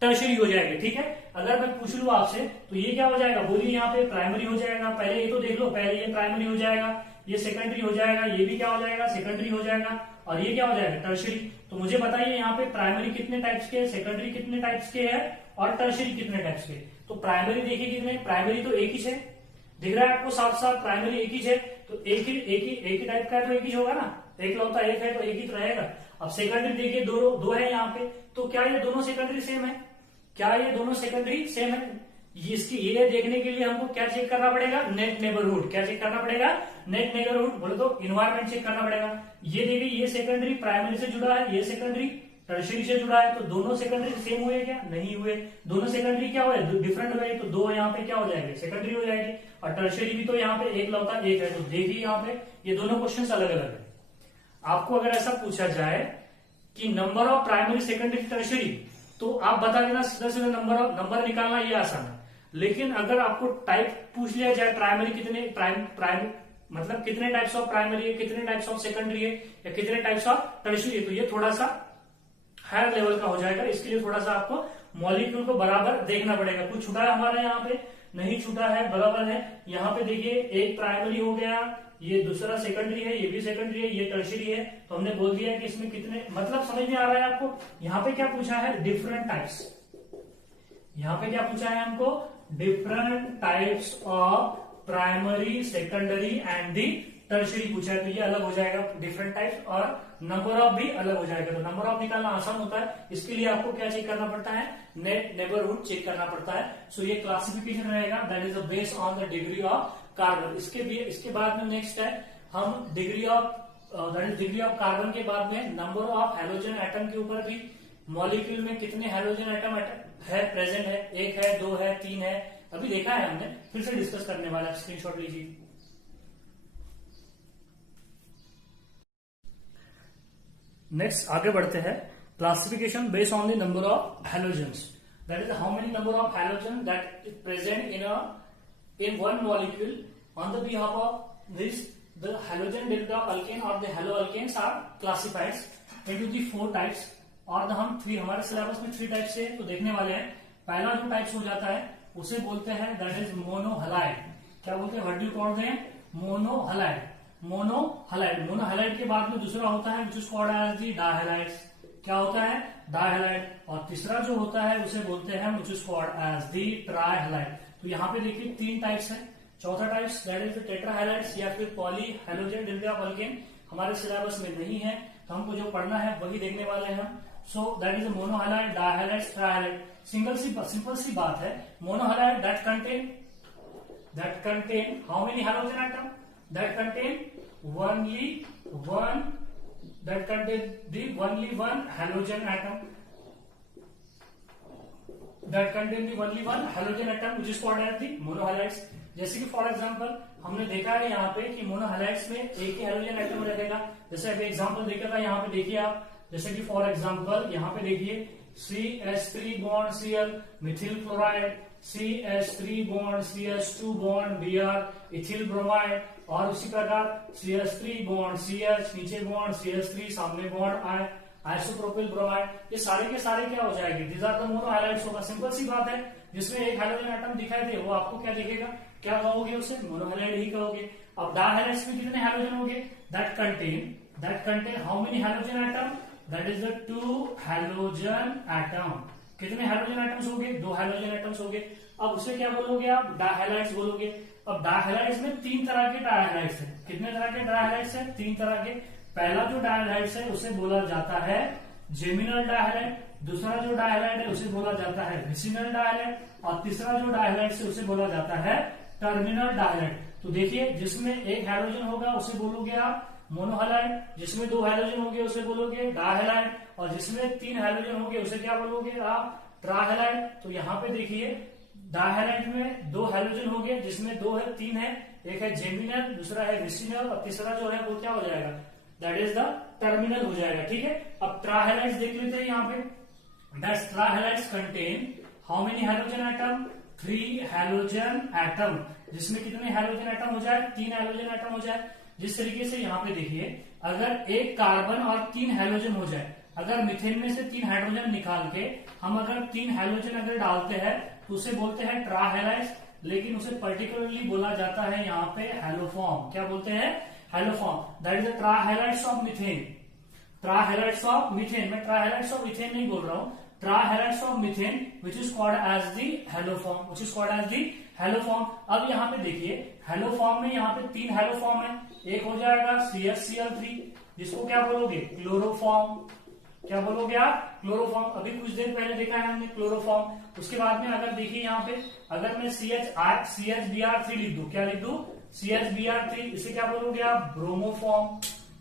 टर्शियरी हो जाएंगे। ठीक है, अगर मैं पूछ लूं आपसे तो ये क्या हो जाएगा, बोलिए यहाँ पे प्राइमरी हो जाएगा। पहले ये तो देख लो, पहले ये प्राइमरी हो जाएगा, ये सेकेंडरी हो जाएगा, ये भी क्या हो जाएगा, सेकेंडरी हो जाएगा और ये क्या हो जाएगा, टर्शियरी। तो मुझे बताइए यहाँ पे प्राइमरी कितने टाइप्स के, सेकेंडरी कितने टाइप्स के है और टर्शियरी कितने टाइप्स के। तो प्राइमरी देखिए कितने, प्राइमरी तो एक ही है, दिख रहा है आपको साफ साफ, प्राइमरी एक ही है। तो एक ही टाइप का तो एक ही होगा ना, एक लौता एक है तो एक ही तो रहेगा। अब सेकेंडरी देखिए दो है यहाँ पे, तो क्या ये दोनों सेकेंडरी सेम है, क्या ये दोनों सेकेंडरी सेम है। इसकी ये देखने के लिए हमको क्या चेक करना पड़ेगा, नेट नेबरहुड। क्या चेक करना पड़ेगा, नेट नेबरहुड, बोले तो इन्वायरमेंट चेक करना पड़ेगा। ये देखिए ये सेकेंडरी प्राइमरी से जुड़ा है, ये सेकेंडरी टर्शियरी से जुड़ा है, तो दोनों सेकेंडरी सेम हुए क्या, नहीं हुए। दोनों सेकेंडरी क्या हुए, डिफरेंट हुए, तो दो यहाँ पे क्या हो जाएंगे, सेकेंडरी हो जाएगी। और टर्शियरी भी तो यहाँ पे एक लौता एक है। तो देखिए यहाँ पे ये दोनों क्वेश्चन अलग अलग है। आपको अगर ऐसा पूछा जाए कि number of primary secondary tertiary, तो आप बता देना सीधा सीधा नंबर निकालना ये आसान है। लेकिन अगर आपको टाइप पूछ लिया जाए, प्राइमरी कितने, प्राइम मतलब कितने टाइप्स ऑफ प्राइमरी है, कितने टाइप्स ऑफ सेकेंडरी है या कितने टाइप्स ऑफ टर्शियरी है, तो ये थोड़ा सा हायर लेवल का हो जाएगा। इसके लिए थोड़ा सा आपको मॉलिक्यूल को बराबर देखना पड़ेगा। कुछ छूटा है हमारा यहाँ पे, नहीं छूटा है, बराबर है। यहाँ पे देखिए एक प्राइमरी हो गया, ये दूसरा सेकेंडरी है, ये भी सेकेंडरी है, ये टर्शियरी है। तो हमने बोल दिया कि इसमें कितने, मतलब समझ में आ रहा है आपको। यहाँ पे क्या पूछा है, डिफरेंट टाइप्स। यहाँ पे क्या पूछा है हमको, different types of primary, secondary and the tertiary पूछा है, तो ये अलग हो जाएगा डिफरेंट टाइप्स, और नंबर ऑफ भी अलग हो जाएगा। तो नंबर ऑफ निकालना आसान होता है, इसके लिए आपको क्या चेक करना पड़ता है, नेट नेबरहुड चेक करना पड़ता है। सो ये क्लासिफिकेशन रहेगा, that is based on the degree of carbon. इसके बाद में नेक्स्ट है हम degree of, that is degree of carbon के बाद में नंबर ऑफ हैलोजन एटम के ऊपर भी, मॉलिक्यूल में कितने हैलोजन एटम है प्रेजेंट है, 1 है, 2 है, 3 है, अभी देखा है हमने, फिर से डिस्कस करने वाला, स्क्रीनशॉट लीजिए। नेक्स्ट आगे बढ़ते हैं, classification based on the number of halogens, that is how many number of halogen that is present in one molecule. On the behalf of this, the halogen derivative of alkane or the haloalkanes are classified into the 4 types, और हम 3, हमारे syllabus में 3 types है तो देखने वाले हैं। पहला जो टाइप्स हो जाता है उसे बोलते हैं दैट इज मोनोहलाइड। क्या बोलते हैं, what do you call them, monohalide. Monohalide के बाद में दूसरा होता है which is called as the डायहलाइड्स। क्या होता है, डायहलाइड। और तीसरा जो होता है उसे बोलते हैं which is called as the ट्राइहलाइड। तो यहाँ पे देखिए 3 टाइप्स है। चौथा टाइप्स दैट इज टेट्राहैलाइड्स या फिर poly halogen derivative of alkane, हमारे सिलेबस में नहीं है, तो हमको जो पढ़ना है वही देखने वाले हैं हम। So that is monohalide, dihalides, trihalide. Simple सी बात है, monohalide that contain how many halogen atom, that contain only one halogen atom, that contain the only one halogen atom which is called as the monohalides। जैसे कि for example हमने देखा है यहाँ पे कि मोनोहलाइड्स में एक ही हैलोजन एटम रहेगा। जैसे अभी एग्जांपल देखा था, यहाँ पे देखिए आप, जैसे कि फॉर एग्जांपल यहाँ पे देखिए CH3 bond Cl Mithil chloride, CH3 bond CH2 bond Br ethyl bromide, और उसी प्रकार CH3 बॉन्ड CH, नीचे बॉन्ड CH3, सामने बॉन्ड आइसोप्रोपिल ब्रोमाइड। ये सारे के सारे क्या हो जाएंगे, दीज आर द मोनोहैलाइड्स होगा। सिंपल सी बात है, जिसमें एक हैलोजन एटम दिखाई दे वो आपको क्या दिखेगा, क्या कहोगे उसे, मोनोहैलाइड ही कहोगे। अब डायहैलाइड्स में कितने हैलोजन होंगे, that contain how many halogen atom, that is the 2 halogen atom. कितने हैलोजन एटम्स होंगे, 2 हैलोजन एटम्स होंगे। अब उसे क्या बोलोगे आप, डायहैलाइड्स बोलोगे। अब डायहैलाइड्स में 3 तरह के डायहैलाइड्स है। कितने तरह के डायहैलाइड्स है, 3 तरह के। पहला जो डायहैलाइड्स है उसे बोला जाता है जेमिनल डायहैलाइड, दूसरा जो डायहैलाइड है उसे बोला जाता है विसिनल डायहैलाइड, और तीसरा जो डायहैलाइड है उसे बोला जाता है टर्मिनल डायहैलाइड। तो देखिए, जिसमें एक हैलोजन होगा उसे बोलोगे आप मोनोहैलाइड, जिसमें 2 हैलोजन होंगे उसे बोलोगे डायहैलाइड, और जिसमें 3 हैलोजन होंगे उसे क्या बोलोगे आप, ट्राइहैलाइड। तो यहाँ पे देखिए डायहैलाइड में 2 हैलोजन होंगे, जिसमें 2 है, 3 है, एक है जेमिनल, दूसरा है विसिनल, और तीसरा जो है वो क्या हो जाएगा, दैट इज द टर्मिनल हो जाएगा। ठीक है, अब ट्राइहैलाइड्स देख लेते हैं यहाँ पे। That trihalides contain how many halogen atom, 3 halogen atom, जिसमें कितने हैलोजन एटम हो जाए, 3 हैलोजन एटम हो जाए। जिस तरीके से यहाँ पे देखिए, अगर एक कार्बन और 3 हैलोजन हो जाए, अगर मिथेन में से 3 हाइड्रोजन निकाल के हम अगर 3 हैलोजन अगर डालते हैं तो उसे बोलते हैं ट्राइहैलाइड्स, लेकिन उसे पर्टिकुलरली बोला जाता है यहाँ पे हैलोफॉर्म। क्या बोलते हैं, haloform. That is the trihalides of methane. Trihalides of methane, मैं ट्राइहैलाइड्स ऑफ मीथेन नहीं बोल रहा हूँ, trihalides of methane which is called as the haloform, which is called as the haloform. अब यहाँ पे देखिए, हैलोफॉर्म में यहाँ पे 3 हैलोफॉर्म है। एक हो जाएगा CHCl3, जिसको क्या बोलोगे, क्लोरोफॉर्म। क्या बोलोगे आप, क्लोरोफॉर्म। अभी कुछ देर पहले देखा है हमने क्लोरोफॉर्म। उसके बाद में अगर देखिए यहाँ पे, अगर मैं CHBr3 लिख दूं, क्या लिख दूं, CHBr3, इसे क्या बोलोगे आप, ब्रोमोफॉर्म।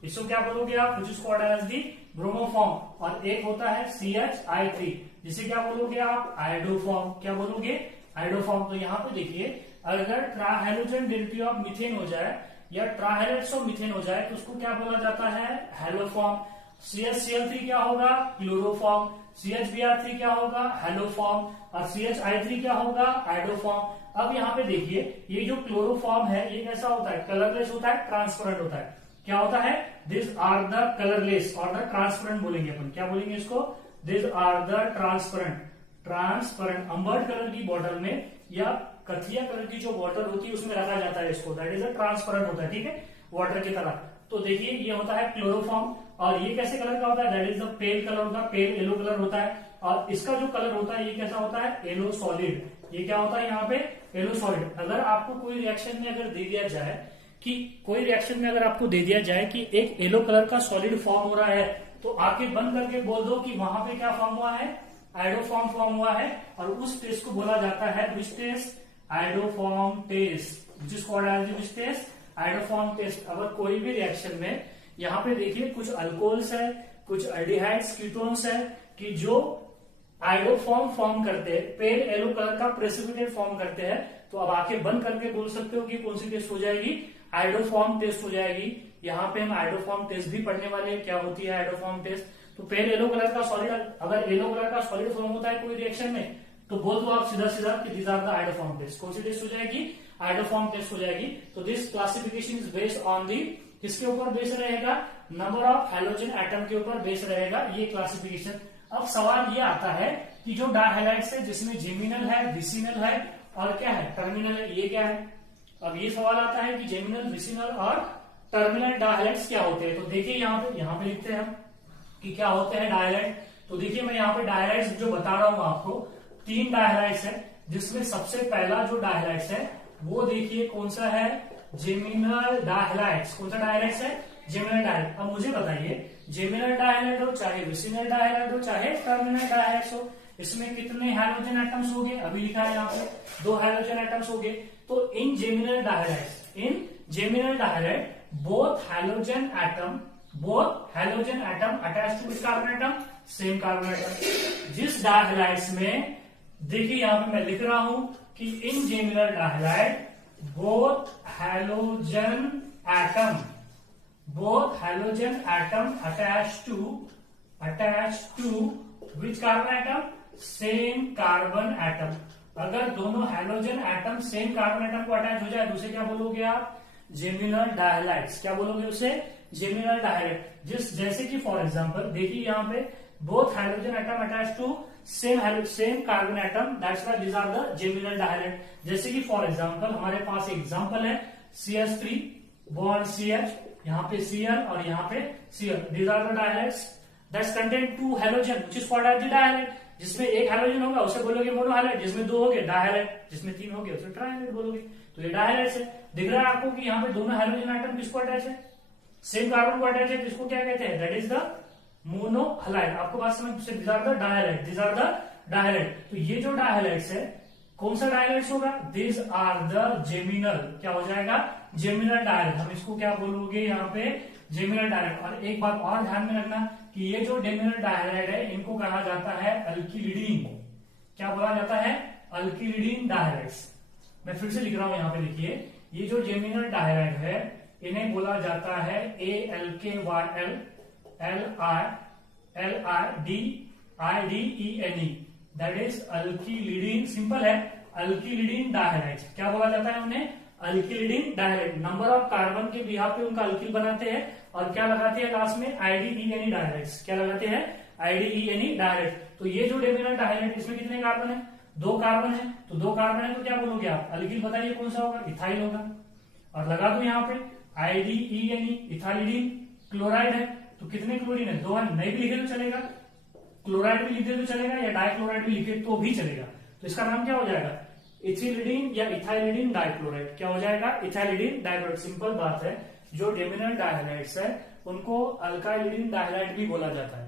इसको क्या बोलोगे आप, which is called as the bromoform. और एक होता है CHI3, जिसे क्या बोलोगे आप, आइडोफॉर्म। क्या बोलोगे, आइडोफॉर्म। तो यहाँ पे देखिए, अगर ट्राइहैलोजन डेरिवेटिव ऑफ मीथेन हो जाए या ट्राइहैलाइड्स ऑफ मीथेन हो जाए तो उसको क्या बोला जाता है, हैलोफॉर्म। CHCl3 क्या होगा, क्लोरोफॉर्म। CHBr3 क्या होगा, हैलोफॉर्म। और CHI3 क्या होगा, आइडोफॉर्म। अब यहाँ पे देखिए, ये जो क्लोरोफॉर्म है ये कैसा होता है, कलरलेस होता है, ट्रांसपेरेंट होता है। क्या होता है, दिस आर द कलरलेस और द ट्रांसपेरेंट बोलेंगे अपन। क्या बोलेंगे इसको, this are the transparent ambered colour की बॉटल में या कथिया कलर की जो वाटर होती है उसमें रखा जाता है इसको, दैट इज अ ट्रांसपेरेंट होता है। ठीक है, वाटर की तरह। तो देखिए, ये होता है क्लोरोफॉर्म। और ये कैसे कलर का होता है, that is the pale colour होता है, पेल येलो कलर होता है। और इसका जो कलर होता है ये कैसा होता है, येलो सॉलिड। ये क्या होता है यहाँ पे, येलो सॉलिड। अगर आपको कोई रिएक्शन में अगर दे दिया जाए कि कोई रिएक्शन में अगर आपको दे दिया जाए कि एक येलो कलर का सॉलिड फॉर्म हो रहा है, तो आंखें बंद करके बोल दो कि वहां पे क्या फॉर्म हुआ है, आयोडोफॉर्म फॉर्म हुआ है। और उस टेस्ट को बोला जाता है which test, iodoform test, which is called as which test, iodoform test. अगर कोई भी रिएक्शन में यहाँ पे देखिए कुछ अल्कोहल्स है, कुछ एल्डिहाइड्स, कीटोन्स है कि जो आयोडोफॉर्म फॉर्म करते हैं, पेल येलो कलर का प्रेसिपिटेट फॉर्म करते हैं, तो अब आंखें बंद करके बोल सकते हो कि कौन सी टेस्ट हो जाएगी, आयोडोफॉर्म टेस्ट हो जाएगी। यहाँ पे हम आयोडोफॉर्म टेस्ट भी पढ़ने वाले हैं, क्या होती है आयोडोफॉर्म टेस्ट। तो पेल येलो कलर का सॉलिड, अगर येलो कलर का सॉलिड फॉर्म होता है कोई रिएक्शन में, तो बोल दो आप सीधा सीधा कि these are the iodoform test. कौन सी टेस्ट हो जाएगी, आयोडोफॉर्म टेस्ट हो जाएगी। तो this classification is based on the, किसके ऊपर बेस रहेगा, नंबर ऑफ हैलोजन एटम के ऊपर बेस रहेगा ये क्लासिफिकेशन। अब सवाल ये आता है कि जो डायहैलाइड्स है जिसमें जेमिनल है, विसिनल है और क्या है, टर्मिनल है, ये क्या है। अब ये सवाल आता है कि जेमिनल, विसिनल और टर्मिनल डायहैलाइड्स क्या होते हैं। तो देखिए यहाँ पे लिखते हैं हम कि क्या होते हैं डायहैलाइड। तो देखिए मैं यहाँ पे डायहैलाइड्स जो बता रहा हूं आपको, 3 डायहैलाइड्स है, जिसमें सबसे पहला जो डायहैलाइड्स है वो देखिए कौन सा है, जेमिनल डायहैलाइड्स। कौन सा डायहैलाइड्स है, जेमिनल डायहैलाइड। अब मुझे बताइए, जेमिनल डायहैलाइड हो चाहे विसिनल डायहैलाइड हो चाहे टर्मिनल डायहैलाइड्स हो, इसमें कितने हैलोजन एटम्स हो गए, अभी लिखा है यहाँ पे 2 हैलोजन एटम्स हो गए। तो इन geminal dihalide both halogen atom attach to carbon atom, same carbon atom. जिस डायहैलाइड्स में देखिए यहाँ पे मैं लिख रहा हूं कि इन geminal डायहैलाइड both halogen atom attached to which carbon atom, same carbon atom। अगर दोनों halogen atom same carbon atom को अटैच हो जाए तो उसे क्या बोलोगे आप, जेमिनल डायहैलाइड्स। क्या बोलोगे उसे, जेमिनल डायहैलाइड। जैसे कि फॉर एग्जांपल देखिए यहाँ पे both halogen atom attach to same carbon atom, that's why these are the geminal dihalide. जैसे कि फॉर एग्जांपल हमारे पास एग्जांपल है CH3 बॉन्ड CH, यहाँ पे Cl और यहाँ पे Cl, these are the dihalides that's contain 2 halogen which is called as the dihalide. जिसमें एक हैलोजन होगा उसे बोलोगे मोनोहैलाइड, जिसमें 2 हो गए डायहैलाइड, जिसमें 3 हो गए उसे ट्राइहैलाइड बोलोगे। तो ये डायहैलाइड्स है। दिख रहा है आपको कि यहाँ पे दोनों हैलोजन एटम किसको अटैच है, सेम कार्बन को अटैच है, जिसको क्या कहते हैं, दैट इज द मोनोहैलाइड। आपको बात समझ, these are the dihalide, these are the dihalide. तो ये जो डायहैलाइड्स है कौन सा डायहैलाइड्स होगा, दीज आर द जेमिनल, क्या हो जाएगा, जेमिनल डायहैलाइड। हम इसको क्या बोलोगे यहाँ पे, जेमिनल डायहैलाइड। और एक बात और ध्यान में रखना कि ये जो जेमिनल डायहैलाइड है इनको कहा जाता है अल्किलिडीन। क्या बोला जाता है, अल्किलिडीन डायहैलाइड्स। मैं फिर से लिख रहा हूं, यहाँ पे लिखिए, ये जो जेमिनल डायहैलाइड है इन्हें बोला जाता है ALKYL LIDIDENE, that is alkylidene. Simple है, अल्किलिडीन डायहैलाइड। क्या बोला जाता है उन्हें, alkylidene dihalide. Number of carbon के बिहाफ पे उनका अल्किल बनाते हैं और क्या लगाते हैं लास्ट में, IDENE डायहैलाइड्स। क्या लगाते हैं, IDENE डायहैलाइड। तो ये जो जेमिनल डायहैलाइड, इसमें कितने कार्बन है, 2 कार्बन है। तो 2 कार्बन है तो क्या बोलोगे आप, अल्किल बताइए कौन सा होगा, इथाइल होगा। और लगा दो यहाँ पे IDENE, इथाइलिडीन। क्लोराइड है तो कितने क्लोरीन है, 2 है। नहीं भी लिखे तो चलेगा, क्लोराइड भी लिखे तो चलेगा, या डाइक्लोराइड भी लिखे तो भी चलेगा। तो इसका नाम क्या हो जाएगा, इथिलिडीन या इथाइलिडीन डाइक्लोराइड। क्या हो जाएगा, इथाइलिडीन डाइक्लोराइड। सिंपल बात है, जो जेमिनल डायहैलाइड्स है उनको अल्काइलिडीन डायहैलाइड भी बोला जाता है।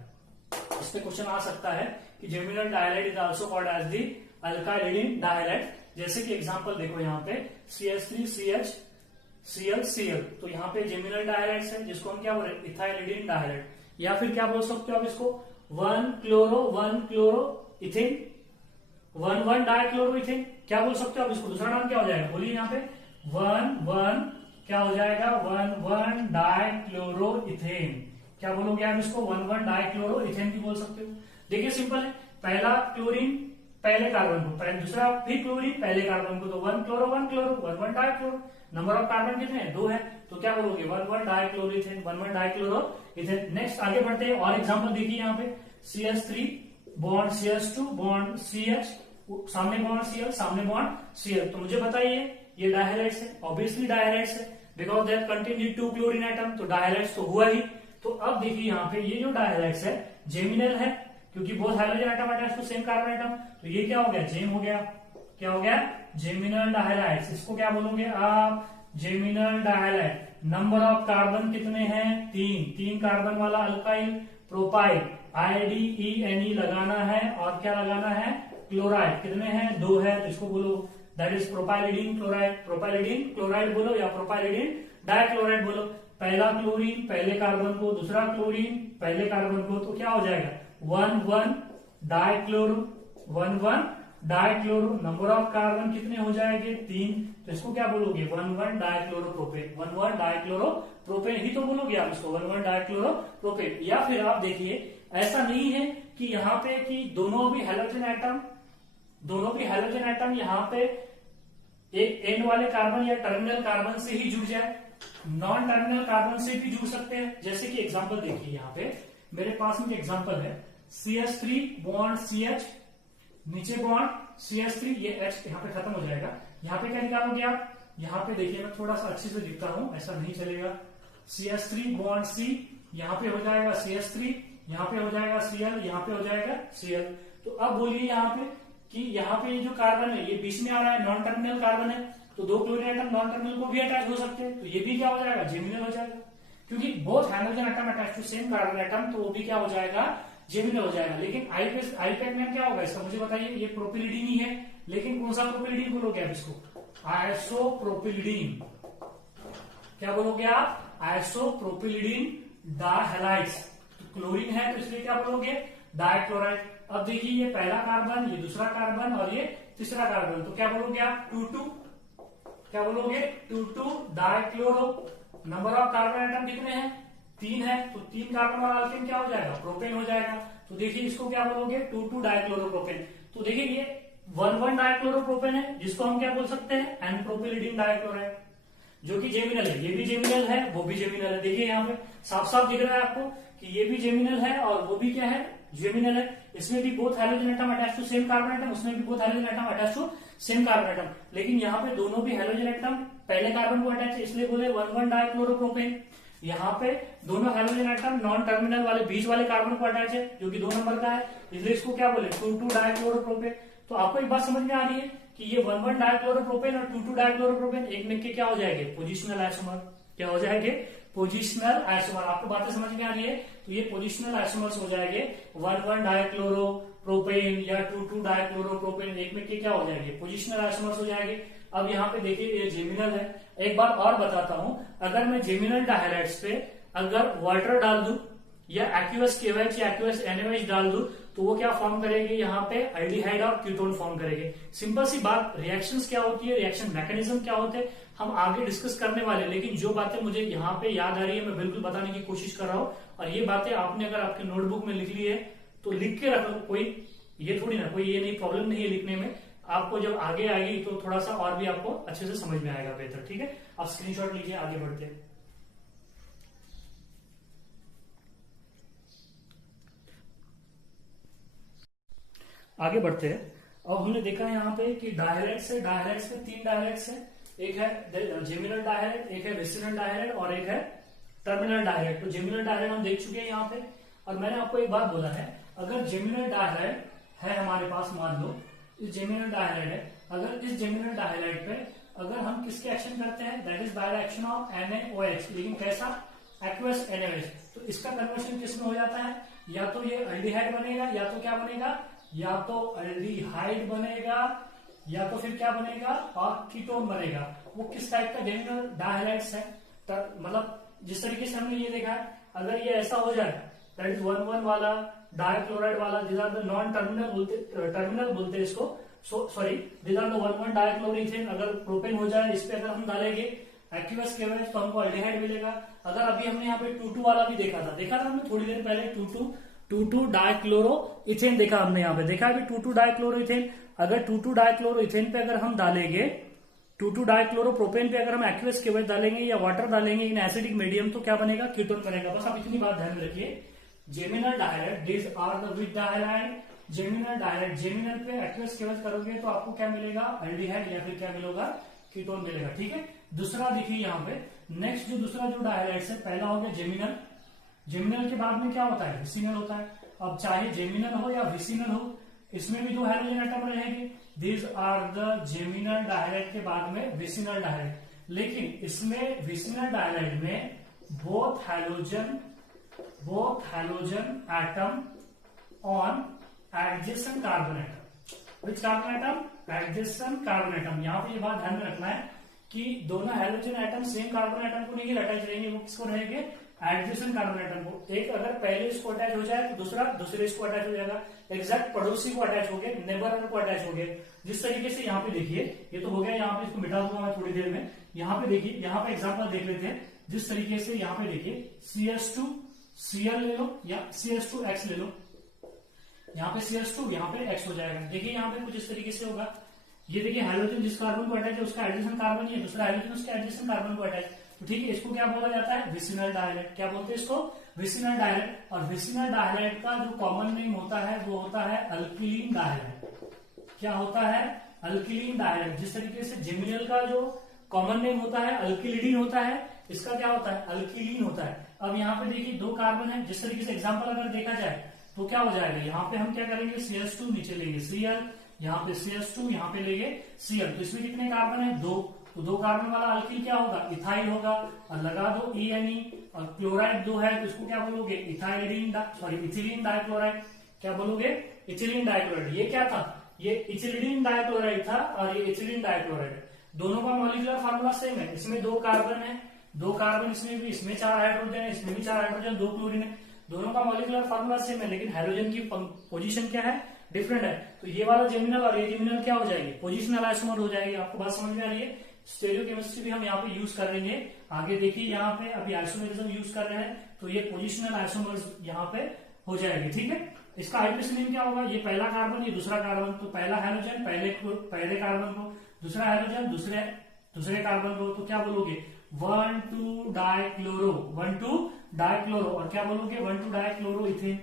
इस पे क्वेश्चन आ सकता है कि geminal dihalide is also called as the alkylidene dihalide. जैसे कि एग्जांपल देखो यहाँ पे CH3 CH Cl Cl, तो यहाँ पे जेमिनल डायहैलाइड्स है जिसको हम क्या बोल रहे हैं, इथाइलिडीन डायहैलाइड। या फिर क्या बोल सकते हो आप इसको, 1 क्लोरो इथेन, 1 डाइक्लोरो इथेन। क्या बोल सकते हो आप इसको, दूसरा नाम क्या हो जाएगा, बोलिए यहाँ पे 1 क्या हो जाएगा, 1 डाइक्लोरो इथेन। क्या बोलोगे आप इसको, 1 डाइक्लोरो इथेन भी बोल सकते हो। देखिए सिंपल है, पहला क्लोरीन पहले कार्बन को, दूसरा फिर क्लोरीन पहले कार्बन को, तो 1 chloro 1 dichloro. Number of carbon कितने हैं, 2 है। तो क्या बोलोगे, 1 dichloro ethane, 1 dichloro ethane. Next आगे बढ़ते हैं और एग्जांपल देखिए यहाँ पे CH3 bond CH2 bond CH, सामने बॉन्ड Cl, सामने बॉन्ड Cl। तो मुझे बताइए ये डायहैलाइड्स है, ऑब्वियसली डायहैलाइड्स है, because they contain 2 chlorine atom, तो डायहैलाइड्स तो हुआ ही। तो अब देखिए यहाँ पे ये जो डायहैलाइड्स है जेमिनल है, क्योंकि both hydrogen atom attach to same carbon atom. तो ये क्या हो गया, जेम हो गया। क्या हो गया, जेमिनल डायहाइड्स। इसको क्या बोलोगे आप, जेमिनल डायहाइड। नंबर ऑफ कार्बन कितने हैं, 3 कार्बन वाला अल्काइल। प्रोपाइल, IDENE लगाना है, और क्या लगाना है, क्लोराइड। कितने हैं, 2 है, तो इसको बोलो दैट इज प्रोपाइलिडीन क्लोराइड। प्रोपाइलिडीन क्लोराइड बोलो या प्रोपाइलिडीन डाइक्लोराइड बोलो। पहला क्लोरीन पहले कार्बन को, दूसरा क्लोरीन पहले कार्बन को, तो क्या हो जाएगा 1,1 dichloro, 1,1 dichloro. Number of carbon कितने हो जाएंगे, 3। तो इसको क्या बोलोगे, 1,1 डाइक्लोरोप्रोपेन। 1,1 डाइक्लोरोप्रोपेन ही तो बोलोगे आप इसको, 1,1 डाइक्लोरोप्रोपेन। या फिर आप देखिए, ऐसा नहीं है कि यहाँ पे कि दोनों भी हैलोजन एटम यहाँ पे एक एंड वाले कार्बन या टर्मिनल कार्बन से ही जुड़ जाए, नॉन टर्मिनल कार्बन से भी जुड़ सकते हैं। जैसे कि एग्जांपल देखिए, यहाँ पे मेरे पास में एग्जांपल है, CH3 बॉन्ड CH, नीचे बॉन्ड CH3, ये H यहाँ पे खत्म हो जाएगा। यहाँ पे क्या निकालोगे आप, यहाँ पे देखिए मैं थोड़ा सा अच्छे से लिखता हूं, ऐसा नहीं चलेगा। CH3 बॉन्ड C, यहाँ पे हो जाएगा CH3, यहाँ पे हो जाएगा Cl, यहाँ पे हो जाएगा Cl। तो अब बोलिए यहाँ पे कि यहाँ पे ये जो कार्बन है ये बीच में आ रहा है, नॉन टर्मिनल कार्बन है, तो 2 क्लोरीन एटम नॉन टर्मिनल को भी अटैच हो सकते हैं, तो ये भी क्या हो जाएगा, जेमिनल हो जाएगा। क्योंकि both hydrogen atom attach to same carbon atom, तो वो भी क्या हो जाएगा, जेमिनल हो जाएगा। लेकिन आईपैक में क्या होगा इसका, मुझे बताइए। ये प्रोपिलिडीन ही है, लेकिन कौन सा प्रोपिलिडीन बोलोगे आप इसको, आइसोप्रोपिलिडीन। क्या बोलोगे आप, आइसोप्रोपिलिडीन डाइहैलाइड्स। क्लोरीन है तो इसलिए क्या बोलोगे, डाइक्लोराइड। अब देखिए, ये पहला कार्बन, ये दूसरा कार्बन और ये तीसरा कार्बन, तो क्या बोलोगे आप, 2,2। क्या बोलोगे, 2,2 dichloro. Number of carbon atom कितने हैं, 3 है, तो 3 कार्बन वाला अल्केन क्या हो जाएगा, प्रोपेन हो जाएगा। तो देखिए इसको क्या बोलोगे, 2,2 डाइक्लोरोप्रोपेन। तो देखिए ये 1,1 डाइक्लोरोप्रोपेन है, जिसको हम क्या बोल सकते हैं, एन प्रोपिलिडीन डाइक्लोराइड, जो कि जेमिनल है। ये भी जेमिनल है, वो भी जेमिनल है। देखिए यहाँ पे साफ साफ दिख रहा है आपको कि ये भी जेमिनल है और वो भी क्या है, जेमिनल है। इसमें भी both hydrogen atom attach to same carbon atom, उसमें भी both hydrogen atom attach to same carbon atom. लेकिन यहाँ पे दोनों भी हाइड्रोजन एटम पहले कार्बन को अटैच है, इसलिए बोले 1,1 डाइक्लोरोप्रोपेन। यहाँ पे दोनों हाइड्रोजन एटम नॉन टर्मिनल वाले बीच वाले कार्बन को अटैच है, जो कि 2 नंबर का है, इसलिए इसको क्या बोले, 2,2 डाइक्लोरोप्रोपेन। तो आपको एक बात समझ में आ रही है कि ये 1,1 डाइक्लोरोप्रोपेन और 2,2 डाइक्लोरोप्रोपेन एक में के क्या हो जाएंगे, पोजिशनल आइसोमर। क्या हो जाएंगे, पोजिशनल आइसोमर। आपको बातें समझ में आ रही है, तो ये पोजिशनल आइसोमर्स हो जाएंगे। 1,1 डाइक्लोरोप्रोपेन या 2,2 डाइक्लोरोप्रोपेन एक में के क्या हो जाएंगे, पोजिशनल आइसोमर्स हो जाएंगे। अब यहाँ पे देखिए ये जेमिनल है। एक बार और बताता हूं, अगर मैं जेमिनल डायहाइड्स पे अगर वाटर डाल दूं या एक्यूएस KOH या एक्यूएस NaOH डाल दूं, तो वो क्या फॉर्म करेंगे, यहाँ पे एल्डिहाइड और कीटोन फॉर्म करेंगे। सिंपल सी बात, रिएक्शंस क्या होती है, रिएक्शन मैकेनिज्म क्या होते हैं, हम आगे डिस्कस करने वाले हैं। लेकिन जो बातें मुझे यहाँ पे याद आ रही है, मैं बिल्कुल बताने की कोशिश कर रहा हूँ। और ये बातें आपने अगर आपके नोटबुक में लिख ली है तो लिख के रखो, कोई ये थोड़ी ना, कोई ये नहीं, प्रॉब्लम नहीं है लिखने में। आपको जब आगे आएगी तो थोड़ा सा और भी आपको अच्छे से समझ में आएगा बेहतर। ठीक है, आप स्क्रीनशॉट लीजिए, आगे बढ़ते हैं। आगे बढ़ते हैं। अब हमने देखा यहाँ पे कि डायहाइड्स है, डायहाइड्स में 3 डायहाइड्स है। एक है जेमिनल डायहाइड, एक है विसिनल डायहाइड और एक है टर्मिनल डायहाइड। तो जेमिनल डायहाइड हम देख चुके हैं यहाँ पे। और मैंने आपको एक बात बोला है, अगर जेमिनल डायहाइड है हमारे पास, मान लो इस जेमिनल डायहाइड है, अगर इस जेमिनल डायहाइड पे अगर हम किसके एक्शन करते हैं, that is by the action of NaOH, लेकिन कैसा, एक्वस NaOH। तो इसका कन्वर्शन किस में हो जाता है, या तो ये एल्डिहाइड बनेगा, या तो क्या बनेगा, या तो एल्डिहाइड बनेगा, या तो फिर क्या बनेगा, और कीटोन बनेगा। वो किस टाइप का जेमिनल डायहाइड्स है, मतलब जिस तरीके से हमने ये देखा है, अगर ये ऐसा हो जाए, दैट इज 1,1 वाला डाइक्लोराइड वाला, this are the non terminal बोलते हैं इसको, sorry this are the 1,1 dichloroethane. अगर प्रोपेन हो जाए, इस पे अगर हम डालेंगे एक्वस KOH तो हमको एल्डिहाइड मिलेगा। अगर अभी हमने यहाँ पे 2,2 वाला भी देखा था हमने थोड़ी देर पहले, 2,2 डाइक्लोरोइथेन देखा हमने, यहाँ पे देखा अभी 2,2 डाइक्लोरोइथेन। अगर 2,2 डाइक्लोरोइथेन पे अगर हम डालेंगे, 2,2 डाइक्लोरोप्रोपेन पे अगर हम एक्वस KOH डालेंगे या वाटर डालेंगे इन एसिडिक मीडियम, तो क्या बनेगा, कीटोन बनेगा। बस आप इतनी बात ध्यान में रखिए। Geminal डायहाइड, this are the with डायहाइड, geminal डायहाइड, geminal पे एक्वस KOH करोगे तो आपको क्या मिलेगा, एल्डिहाइड या फिर क्या मिलेगा, कीटोन मिलेगा। ठीक है, दूसरा देखिए यहाँ पे, नेक्स्ट जो दूसरा जो डायहाइड है, पहला हो गया जेमिनल। जेमिनल के बाद में क्या होता है, विसिनल होता है। अब चाहे जेमिनल हो या विसिनल हो, इसमें भी 2 हाइड्रोजन एटम रहेंगे। दीज आर द जेमिनल डायहाइड के बाद में विसिनल डायहाइड। लेकिन इसमें विसिनल डायहाइड में both hydrogen atom on adjacent carbon atom. Which carbon atom? Adjacent carbon atom. यहां पे ये बात ध्यान में रखना है कि दोनों hydrogen atom same carbon atom को नहीं अटैच रहेंगे, वो किसको रहेंगे? एडजेसेंट कार्बन एटम को। एक अगर पहले इसको अटैच हो जाए तो दूसरा दूसरे इसको अटैच हो जाएगा, एग्जैक्ट पड़ोसी को अटैच हो गए, नेबर को अटैच हो गए। जिस तरीके से यहाँ पे देखिए, ये तो हो गया, यहाँ पे इसको मिटा दूंगा मैं थोड़ी देर में। यहाँ पे देखिए, यहाँ पे एग्जाम्पल देख लेते हैं। जिस तरीके से यहाँ पे देखिए CH2Cl ले लो या CH2X ले लो, यहाँ पे CH2 यहाँ पे X हो जाएगा। देखिए यहाँ पे कुछ इस तरीके से होगा। ये देखिए हाइड्रोजन जिस कार्बन को अटैच है उसका एडजेसेंट कार्बन ही है, दूसरा हाइड्रोजन उसके एडजेसेंट कार्बन को अटैच। तो ठीक है, इसको क्या बोला जाता है? विसिनल डायहाइड। क्या बोलते हैं इसको? विसिनल डायहाइड। और विसिनल डायहाइड का जो कॉमन नेम होता है वो होता है अल्किलीन डायहाइड। क्या होता है? अल्किलीन डायहाइड। जिस तरीके से जेमिनल का जो कॉमन नेम होता है अल्किलिडीन होता है, इसका क्या होता है? अल्किलीन होता है। अब यहाँ पे देखिए 2 कार्बन है, जिस तरीके से एग्जाम्पल अगर देखा जाए तो क्या हो जाएगा? यहाँ पे हम क्या करेंगे? CH2 नीचे लेंगे Cl, यहाँ पे CH2 यहाँ पे लेंगे Cl। तो इसमें कितने कार्बन है? 2। तो 2 कार्बन वाला अल्किल क्या होगा? इथाइल होगा। और लगा दो ENE, और क्लोराइड 2 है तो इसको क्या बोलोगे? Ethylene dichloride. क्या बोलोगे? Ethylene dichloride. ये क्या था? ये इथिलीन डाइक्लोराइड था और ये इथिलीन डाइक्लोराइड। दोनों का मॉलिक्यूलर फार्मूला सेम है। इसमें 2 कार्बन है, 2 कार्बन इसमें भी, इसमें 4 हाइड्रोजन है, इसमें भी 4 हाइड्रोजन, 2 क्लोरीन है। दोनों का मॉलिक्यूलर फार्मूला सेम है, लेकिन हाइड्रोजन की पोजीशन क्या है? डिफरेंट है। तो ये वाला जेमिनल और ये जेमिनल क्या हो जाएगी? पोजिशनल आइसोमर हो जाएगी। आपको बात समझ में आ रही है? स्टेरियोकेमिस्ट्री भी हम यहाँ पे यूज कर लेंगे आगे। देखिए यहाँ पे अभी आइसोमेरिज्म यूज कर रहे हैं, तो ये पोजिशनल आइसोमर्स यहाँ पे हो जाएगी। ठीक है, इसका आईपीसी नेम क्या होगा? ये पहला कार्बन, ये दूसरा कार्बन। तो पहला हाइड्रोजन पहले कार्बन को, दूसरा हाइड्रोजन दूसरे कार्बन को, तो क्या बोलोगे? 1,2 डाइक्लोरो, 1,2 डाइक्लोरो। और क्या बोलोगे? 1,2 डाइक्लोरो इथेन।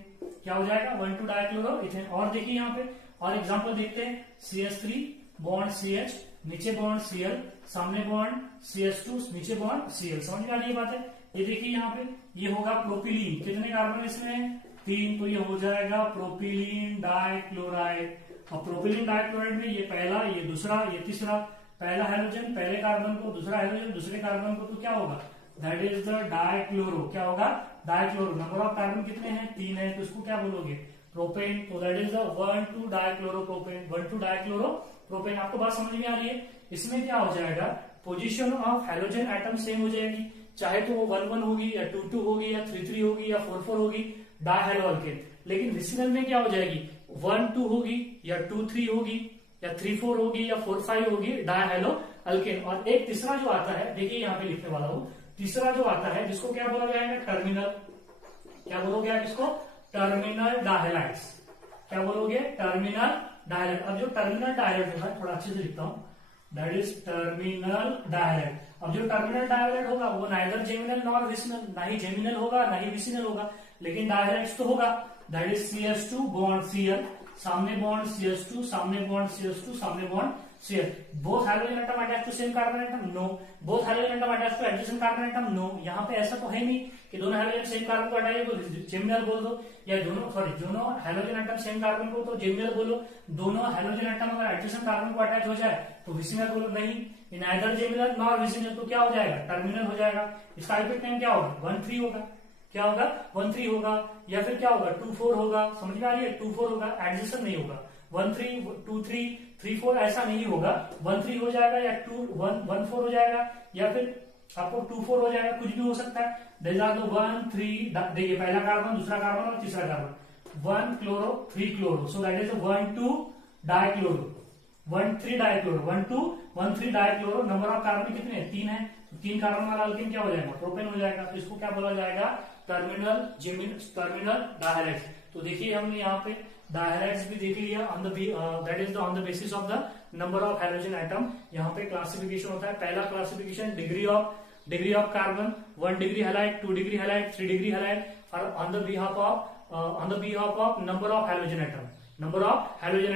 क्या हो जाएगा? 1,2 डाइक्लोरो इथेन। और देखिए यहाँ पे और एग्जांपल देखते हैं। CH3 बॉन्ड CH, नीचे बॉन्ड Cl, सामने बॉन्ड CH2, नीचे बॉन्ड Cl। समझ में आ रही है बात है? ये देखिए यहाँ पे ये होगा प्रोपिलीन। कितने कार्बन इसमें? 3। तो ये हो जाएगा प्रोपिलीन डाइक्लोराइड। और प्रोपिलीन डाइक्लोराइड में ये पहला, ये दूसरा, ये तीसरा। पहला हाइड्रोजन पहले कार्बन को, दूसरा हाइड्रोजन दूसरे कार्बन को, तो क्या होगा? That is the dichloro. क्या होगा? डाइक्लोरो। नंबर ऑफ कार्बन कितने हैं? 3 है, तो इसको क्या बोलोगे? प्रोपेन। तो that is the 1,2 dichloro propane. 1,2 dichloro propane. आपको बात समझ में आ रही है? इसमें क्या हो जाएगा? Position of hydrogen atom same हो जाएगी, चाहे तो वो 1,1 होगी या 2,2 होगी या 3,3 होगी या 4,4 होगी, डायहाइड्रो अल्केन। लेकिन विसिनल में क्या हो जाएगी? 1,2 होगी या 2,3 होगी या 3,4 होगी या 4,5 होगी, डायहाइड्रो अल्केन। और एक तीसरा जो आता है, देखिए यहाँ पे लिखने वाला हूं, तीसरा जो आता है जिसको क्या बोला जाएगा? टर्मिनल। क्या बोलोगे आप इसको? टर्मिनल डायहाइड्स। क्या बोलोगे? टर्मिनल डायहाइड। अब जो टर्मिनल डायहाइड होगा, थोड़ा अच्छे से लिखता हूं, दैट इज टर्मिनल डायहाइड। अब जो टर्मिनल डायहाइड होगा वो नाइदर जेमिनल नॉर विसिनल, ना ही जेमिनल होगा ना ही विसिनल होगा, लेकिन डायहाइड्स तो होगा। That is CH2 bond Cl, सामने बॉन्ड CH2, सामने बॉन्ड CH2, सामने bond Cl। Both hydrogen atom attach to same carbon atom? No. Both hydrogen atom attach to adjacent carbon atom? No. यहाँ पे ऐसा तो है नहीं कि दोनों हाइड्रोजन सेम कार्बन को हटाइए तो जेमिनल बोल दो, या दोनों हाइड्रोजन एटम सेम कार्बन को तो जेमिनल बोलो, दोनों हाइड्रोजन एटम अगर एडजेसेंट कार्बन को अटैच हो जाए तो विसिनल बोलो। नहीं, in either geminal nor vicinal, तो क्या हो जाएगा? टर्मिनल हो जाएगा। इसका इफेक्ट टाइम क्या होगा? 1,3 होगा। क्या होगा? 1,3 होगा। या फिर क्या होगा? 2,4 होगा। समझ में आ रही है? 2,4 होगा, एडजेसेंट नहीं होगा। 1,3, 2,3, 3,4 ऐसा नहीं होगा। 1,3 हो जाएगा या 1,4 हो जाएगा या फिर आपको 2,4 हो जाएगा, कुछ भी हो सकता है। 1,3, देखिए पहला कार्बन, दूसरा कार्बन और तीसरा carbon, 1 chloro 3 chloro, so that is 1,2 dichloro, 1,3 dichloro, 1,3 dichloro. Number of carbon कितने हैं? 3 है। 3 कार्बन वाला अल्केन क्या हो जाएगा? प्रोपेन हो जाएगा। तो इसको क्या बोला जाएगा? Terminal dihalides. तो देखिए हमने यहाँ पे डायहाइड्स भी देख लिया on the basis of the number of hydrogen atom. यहाँ पे क्लासिफिकेशन होता है। पहला classification degree of carbon, 1 degree halide, 2 degree halide, 3 degree halide, और on the behalf of number of hydrogen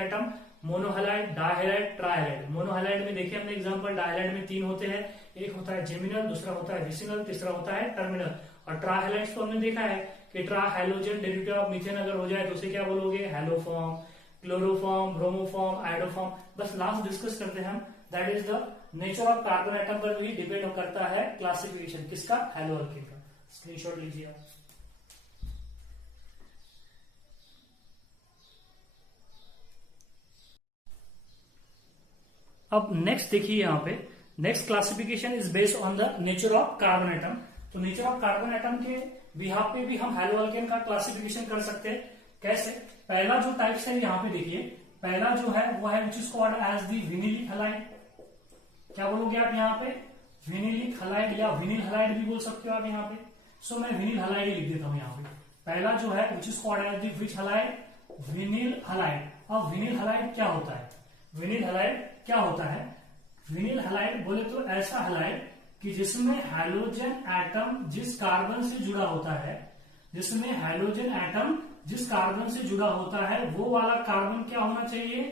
atom, monohalide, dihalide, trihalide. Monohalide में देखिए हमने example, डायहैलाइड में 3 होते हैं, एक होता है जेमिनल, दूसरा होता है विसिनल, तीसरा होता है टर्मिनल। और ट्राइहैलाइड्स तो हमने देखा है कि ट्रा हेलोजन डेरिवेटिव ऑफ मीथेन अगर हो जाए तो उसे क्या बोलोगे, हेलोफॉर्म, क्लोरोफॉर्म, ब्रोमोफॉर्म, आइडोफॉर्म। बस लास्ट डिस्कस करते हैं हम, that is the nature of carbon atom पर भी डिपेंड करता है क्लासिफिकेशन किसका, हेलो अल्केन का। स्क्रीनशॉट लीजिए आप। अब नेक्स्ट देखिए यहाँ पे, next classification is based on the nature of carbon atom. तो नेचर ऑफ कार्बन एटम के बिहाफ पे भी हम हेलो अल्केन का क्लासिफिकेशन कर सकते हैं। कैसे, पहला जो टाइप्स है यहाँ पे देखिए, पहला जो है वो है which is called as the vinylic halide. क्या बोलोगे आप यहाँ पे, विनिलिक हलाइड या विनिल हलाइड भी बोल सकते हो आप यहाँ पे। सो मैं विनिल हलाइड ही लिख देता हूँ यहाँ पे। पहला जो है which is called as the which halide, vinyl halide. अब विनिल हलाइड क्या होता है, विनिल हलाइड क्या होता है, विनिल हलाइड बोले तो ऐसा हलाइड कि जिसमें हाइड्रोजन एटम जिस कार्बन से जुड़ा होता है, जिसमें हाइड्रोजन एटम जिस कार्बन से जुड़ा होता है वो वाला कार्बन क्या होना चाहिए,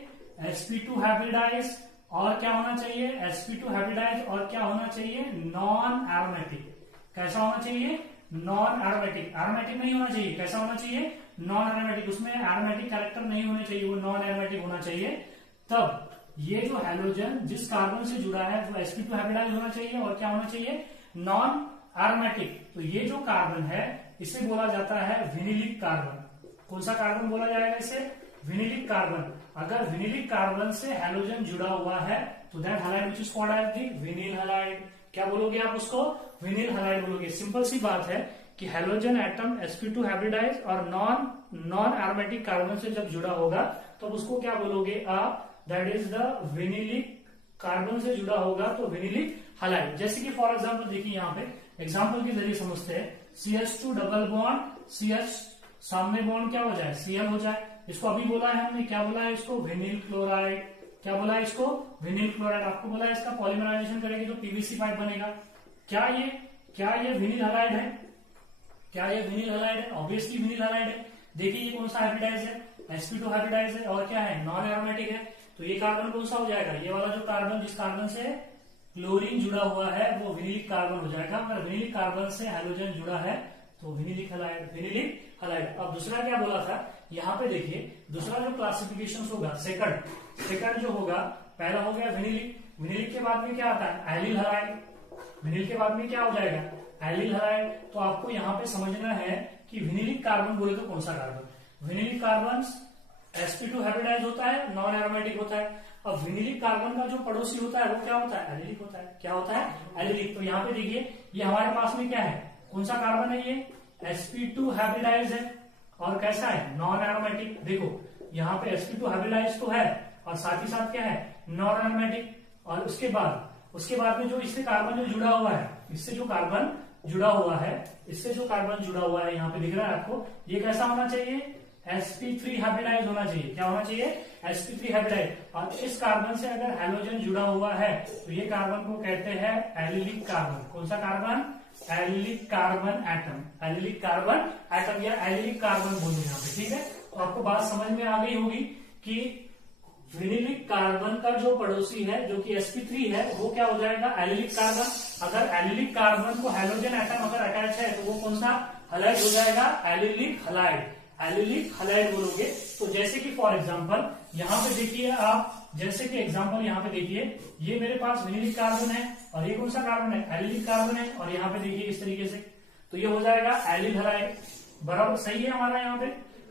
sp2 हाइब्रिडाइज, और क्या होना चाहिए, sp2 हाइब्रिडाइज, और क्या होना चाहिए, नॉन एरोमेटिक। कैसा होना चाहिए, नॉन एरोमेटिक। एरोमेटिक नहीं होना चाहिए, कैसा होना चाहिए, नॉन एरोमेटिक। उसमें एरोमेटिक कैरेक्टर नहीं होने चाहिए, वो नॉन एरोमेटिक होना चाहिए। तब ये जो हाइड्रोजन जिस कार्बन से जुड़ा है वो sp2 हाइब्रिडाइज होना चाहिए, और क्या होना चाहिए, नॉन एरोमेटिक। तो ये जो कार्बन है इसे बोला जाता है विनिलिक कार्बन। कौन सा कार्बन बोला जाएगा इसे, विनिलिक कार्बन। अगर विनिलिक कार्बन से हाइड्रोजन जुड़ा हुआ है तो that halide which is called as the vinyl halide. क्या बोलोगे आप उसको, विनिल हलाइड बोलोगे। सिंपल सी बात है कि हाइड्रोजन एटम sp2 हाइब्रिडाइज और नॉन एरोमेटिक कार्बन से जब जुड़ा होगा तो उसको क्या बोलोगे आप, that is the vinylic carbon से जुड़ा होगा तो विनिलिक हलाइड। जैसे कि फॉर एग्जांपल देखिए यहाँ पे एग्जांपल के जरिए समझते हैं, CH2 डबल बॉन्ड CH, सामने बॉन्ड क्या हो जाए, Cl हो जाए। इसको अभी बोला है हमने, क्या बोला है इसको, विनिल क्लोराइड। क्या बोला है इसको, विनिल क्लोराइड। आपको बोला है इसका पॉलीमराइजेशन करेगी तो PVC पाइप बनेगा। क्या ये विनिल हलाइड है, क्या ये विनिल हलाइड है, ऑब्वियसली विनिल हलाइड है। देखिए ये कौन सा हाइब्रिडाइज है, sp2 हाइब्रिडाइज है, और क्या है, नॉन एरोमेटिक है। तो ये कार्बन कौन सा हो जाएगा, ये वाला जो कार्बन जिस कार्बन से क्लोरीन जुड़ा हुआ है वो विनिलिक कार्बन हो जाएगा। अगर विनिलिक कार्बन से हाइड्रोजन जुड़ा है तो विनिलिक हलाइड, विनिलिक हलाइड। अब दूसरा क्या बोला था, यहाँ पे देखिए दूसरा जो क्लासिफिकेशन होगा, सेकंड जो होगा, पहला हो गया विनिलिक, विनिलिक के बाद में क्या आता है, एलिल हलाइड। विनिल के बाद में क्या हो जाएगा, एलिल हलाइड। तो आपको यहाँ पे समझना है कि विनिलिक कार्बन बोले तो कौन सा carbon, vinylic carbon sp2 hybridise होता है, नॉन एरोमेटिक होता है। अब विनिलिक कार्बन का जो पड़ोसी होता है वो क्या होता है, एलिलिक होता है। क्या होता है, एलिलिक। तो यहाँ पे देखिए ये हमारे पास में क्या है, कौन सा कार्बन है, ये sp2 हाइब्रिडाइज है, और कैसा है, नॉन एरोमेटिक। देखो यहाँ पे sp2 हाइब्रिडाइज तो है और साथ ही साथ क्या है, नॉन एरोमेटिक। और उसके बाद में जो इससे कार्बन जो जुड़ा हुआ है, इससे जो कार्बन जुड़ा हुआ है, इससे जो कार्बन जुड़ा हुआ है यहाँ पे दिख रहा है आपको, ये कैसा होना चाहिए, sp3 हाइब्रिडाइज होना चाहिए। क्या होना चाहिए, sp3 हाइब्रिडाइज। और इस कार्बन से अगर हाइड्रोजन जुड़ा हुआ है तो ये कार्बन को कहते हैं एलिलिक कार्बन। कौन सा carbon, allylic carbon atom, allylic carbon atom या एलिलिक कार्बन बोलो यहाँ पे, ठीक है। तो आपको बात समझ में आ गई होगी कि विनिलिक कार्बन का जो पड़ोसी है जो कि sp3 है वो क्या हो जाएगा, एलिलिक कार्बन। अगर एलिलिक कार्बन को हाइड्रोजन एटम अगर अटैच है तो वो कौन सा हलाइड हो जाएगा, एलिलिक हलाइड, एलिलिक हलाइड बोलोगे। तो जैसे कि फॉर एग्जांपल यहाँ पे देखिए आप, जैसे कि एग्जांपल यहाँ पे देखिए, ये मेरे पास विनिलिक कार्बन है और ये कौन सा कार्बन है, एलिलिक कार्बन है। और यहाँ पे देखिए इस तरीके से, तो ये हो जाएगा एलिल हलाइड। बराबर सही है हमारा यहाँ पे।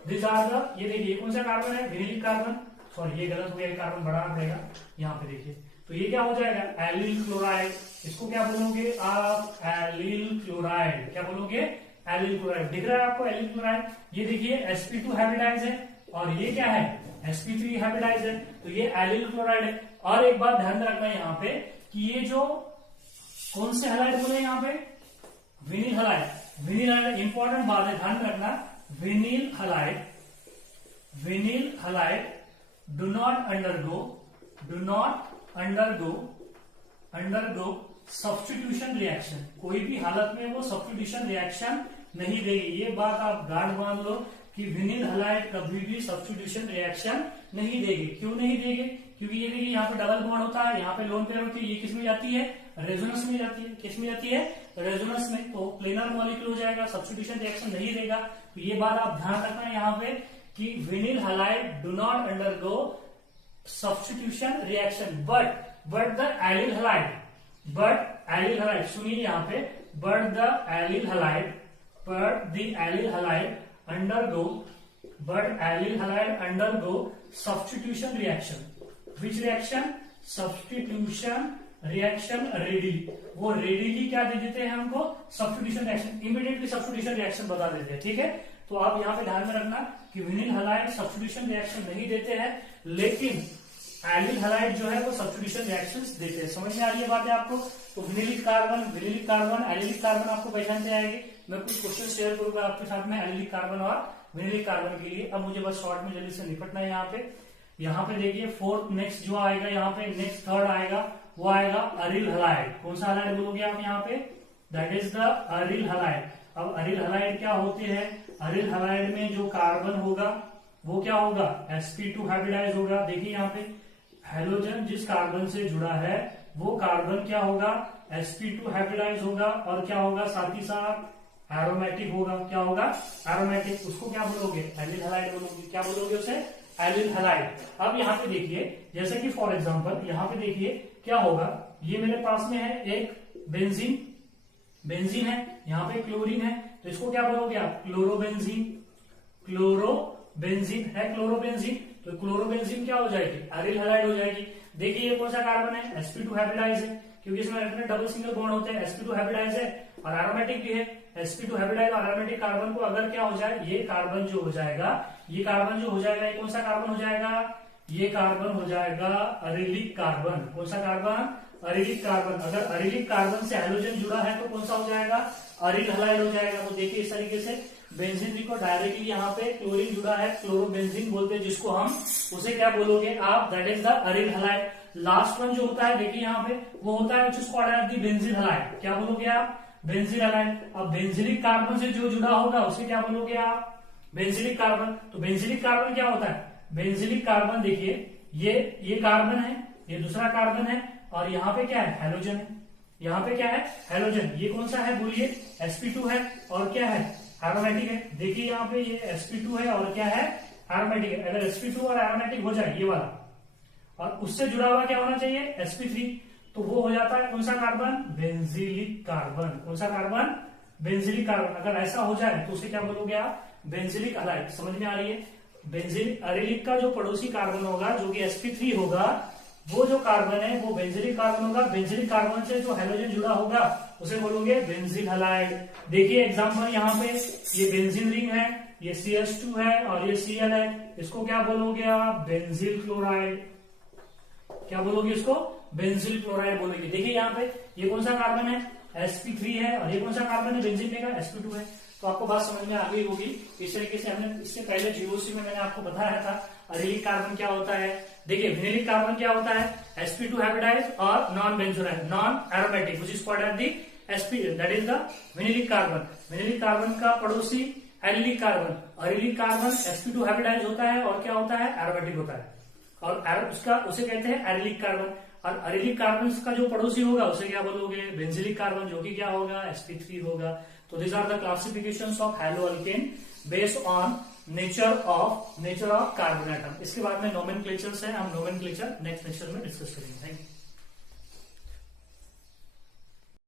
दिस आर द, ये देखिए कौन सा कार्बन है, विनिलिक कार्बन। सॉरी ये गलत हो गया, कार्बन बढ़ाना पड़ेगा। यहाँ पे देखिए तो ये क्या हो जाएगा, एलिल क्लोराइड। इसको क्या बोलोगे आप, एलिल क्लोराइड। क्या बोलोगे, एलिल क्लोराइड। दिख रहा है आपको एलिल क्लोराइड। ये देखिए sp2 हाइब्रिडाइज है और ये क्या है, sp3 हाइब्रिडाइज है, तो ये एलिल क्लोराइड है। और एक बात ध्यान रखना यहाँ पे कि ये जो कौन से हलाइड बोले यहाँ पे, vinyl halide. Vinyl halide important बात है, ध्यान रखना, vinyl halide, vinyl halide do not undergo substitution reaction. कोई भी हालत में वो सब्स्टिट्यूशन रिएक्शन नहीं देगी। ये बात आप गार्ड मान लो कि विनिल हलाइड कभी भी सब्स्टिट्यूशन रिएक्शन नहीं देगी। क्यों नहीं देगी, क्योंकि ये देखिए यहाँ पे डबल बॉन्ड होता है, यहाँ पे लोन पेयर होती है, ये किस में जाती है, रेजोनेंस में जाती है। किस में जाती है, रेजोनेंस में। तो प्लेनर मॉलिक्यूल हो जाएगा, सब्स्टिट्यूशन रिएक्शन नहीं देगा। तो ये बात आप ध्यान रखना यहाँ पे कि vinyl halide do not undergo substitution reaction but the allyl halide, सुनिए यहाँ पे, but the allyl halide undergo substitution reaction. Which reaction? Substitution reaction readily. वो readily क्या दे देते हैं हमको, substitution reaction, immediately substitution reaction बता देते हैं। ठीक है, तो आप यहाँ पे ध्यान में रखना कि विनिल हैलाइड सब्स्टिट्यूशन रिएक्शन नहीं देते हैं, लेकिन एलिल हैलाइड जो है वो सब्स्टिट्यूशन रिएक्शंस देते हैं। समझ में आ रही है बातें आपको? तो विनिलिक कार्बन, एलिलिक कार्बन आपको पहचानते आएगी। मैं कुछ क्वेश्चन शेयर करूंगा आपके साथ में एलिलिक कार्बन और विनिलिक कार्बन के लिए। अब मुझे बस शॉर्ट में जल्दी से निपटना है यहाँ पे देखिए फोर्थ नेक्स्ट जो आएगा, यहाँ पे नेक्स्ट थर्ड आएगा, वो आएगा अरिल हैलाइड। कौन सा हैलाइड बोलोगे आप यहाँ पे? That is the aryl halide. अब अरिल हैलाइड क्या होते हैं? अरिल हैलाइड में जो कार्बन होगा वो क्या होगा, sp2 हाइब्रिडाइज होगा। देखिए यहाँ पे हेलोजन जिस कार्बन से जुड़ा है वो कार्बन क्या होगा, sp2 हाइब्रिडाइज होगा, और क्या होगा, साथ ही साथ एरोमेटिक होगा। क्या होगा, एरोमेटिक। उसको क्या बोलोगे, एलिल हैलाइड बोलोगे। क्या बोलोगे उसे, एलिल हैलाइड। अब यहाँ पे देखिए, जैसे कि फॉर एग्जांपल यहाँ पे देखिए क्या होगा, ये मेरे पास में है एक बेंजीन है, यहाँ पे क्लोरीन है, तो इसको क्या बोलोगे आप, क्लोरोबेंजीन है, क्लोरोबेंजीन। तो क्लोरोबेंजीन क्या हो जाएगी, एरिल हैलाइड हो जाएगी। देखिए ये कौन सा कार्बन है, sp2 हाइब्रिडाइज है, क्योंकि इसमें डबल सिंगल बॉन्ड होते हैं, sp2 हाइब्रिडाइज है और एरोमेटिक भी है। sp2 हाइब्रिडाइज और एरोमेटिक कार्बन को अगर क्या हो जाए, ये कार्बन जो हो जाएगा, ये कौन सा कार्बन हो जाएगा, ये कार्बन हो जाएगा अरिलिक कार्बन। कौन सा कार्बन, अरिलिक कार्बन। अगर अरिलिक कार्बन से हाइड्रोजन जुड़ा है तो कौन सा हो जाएगा, अरिल हैलाइड हो जाएगा। तो देखिए इस तरीके से बेंजीन को डायरेक्टली यहाँ पे क्लोरीन जुड़ा है, क्लोरोबेंजीन बोलते हैं जिसको हम, उसे क्या बोलोगे आप, that is the aryl halide. Last one जो होता है देखिए यहाँ पे, वो होता है which is called as the benzene halide. क्या बोलोगे आप, बेंजीन हैलाइड। अब बेंजीलिक कार्बन से जो जुड़ा होगा उसे क्या बोलोगे आप, बेंजीलिक कार्बन। तो बेंजीलिक कार्बन क्या होता है, बेंजीलिक कार्बन देखिए ये कार्बन है, ये दूसरा कार्बन है, और यहाँ पे क्या है, हैलोजन है। यहाँ पे क्या है, हैलोजन। ये कौन सा है बोलिए, sp2 है, और क्या है, एरोमेटिक है। देखिए यहाँ पे ये sp2 है और क्या है, एरोमेटिक है। अगर sp2 और एरोमेटिक हो जाए ये वाला, और उससे जुड़ा हुआ क्या होना चाहिए, sp3, तो वो हो जाता है कौन सा कार्बन, बेंजीलिक कार्बन। कौन सा कार्बन, बेंजीलिक कार्बन। अगर ऐसा हो जाए तो उसे क्या बोलोगे आप, बेंजीलिक हैलाइड। समझ में आ रही है? बेंजीलिक, अरिलिक का जो पड़ोसी कार्बन होगा जो कि sp3 होगा, वो जो कार्बन है वो बेंजीलिक कार्बन होगा। बेंजीलिक कार्बन से जो हाइड्रोजन जुड़ा होगा उसे बोलोगे बेंजीन हैलाइड। देखिए एग्जांपल यहाँ पे, ये बेंजीन रिंग है, ये CH2 है और ये Cl है, इसको क्या बोलोगे आप, बेंजील क्लोराइड। क्या बोलोगे इसको, बेंजील क्लोराइड बोलोगे। देखिए यहाँ पे ये कौन सा कार्बन है, sp3 है, और ये कौन सा कार्बन है, बेंजीन का sp2 है। तो आपको बात समझ में आ गई होगी। इस तरीके से हमने इससे पहले GOC में मैंने आपको बताया था अरिलिक कार्बन क्या होता है। देखिए विनिलिक कार्बन क्या होता है, sp2 हाइब्रिडाइज और non benzenoid, non aromatic, which is called as the sp, that is the vinylic carbon. Vinylic carbon का पड़ोसी allylic carbon. Allylic carbon sp2 hybridise होता है और क्या होता है, एरोमेटिक होता है, और उसका उसे कहते हैं एरिलिक कार्बन। और अरिलिक कार्बन का जो पड़ोसी होगा उसे क्या बोलोगे, बेंजीलिक कार्बन, जो कि क्या होगा, sp3 होगा। तो this are the classifications of haloalkane based on nature of carbon atom. इसके बाद में नोमेनक्लेचर्स है, हम नोमेनक्लेचर नेक्स्ट लेक्चर में डिस्कस करेंगे। Thank you.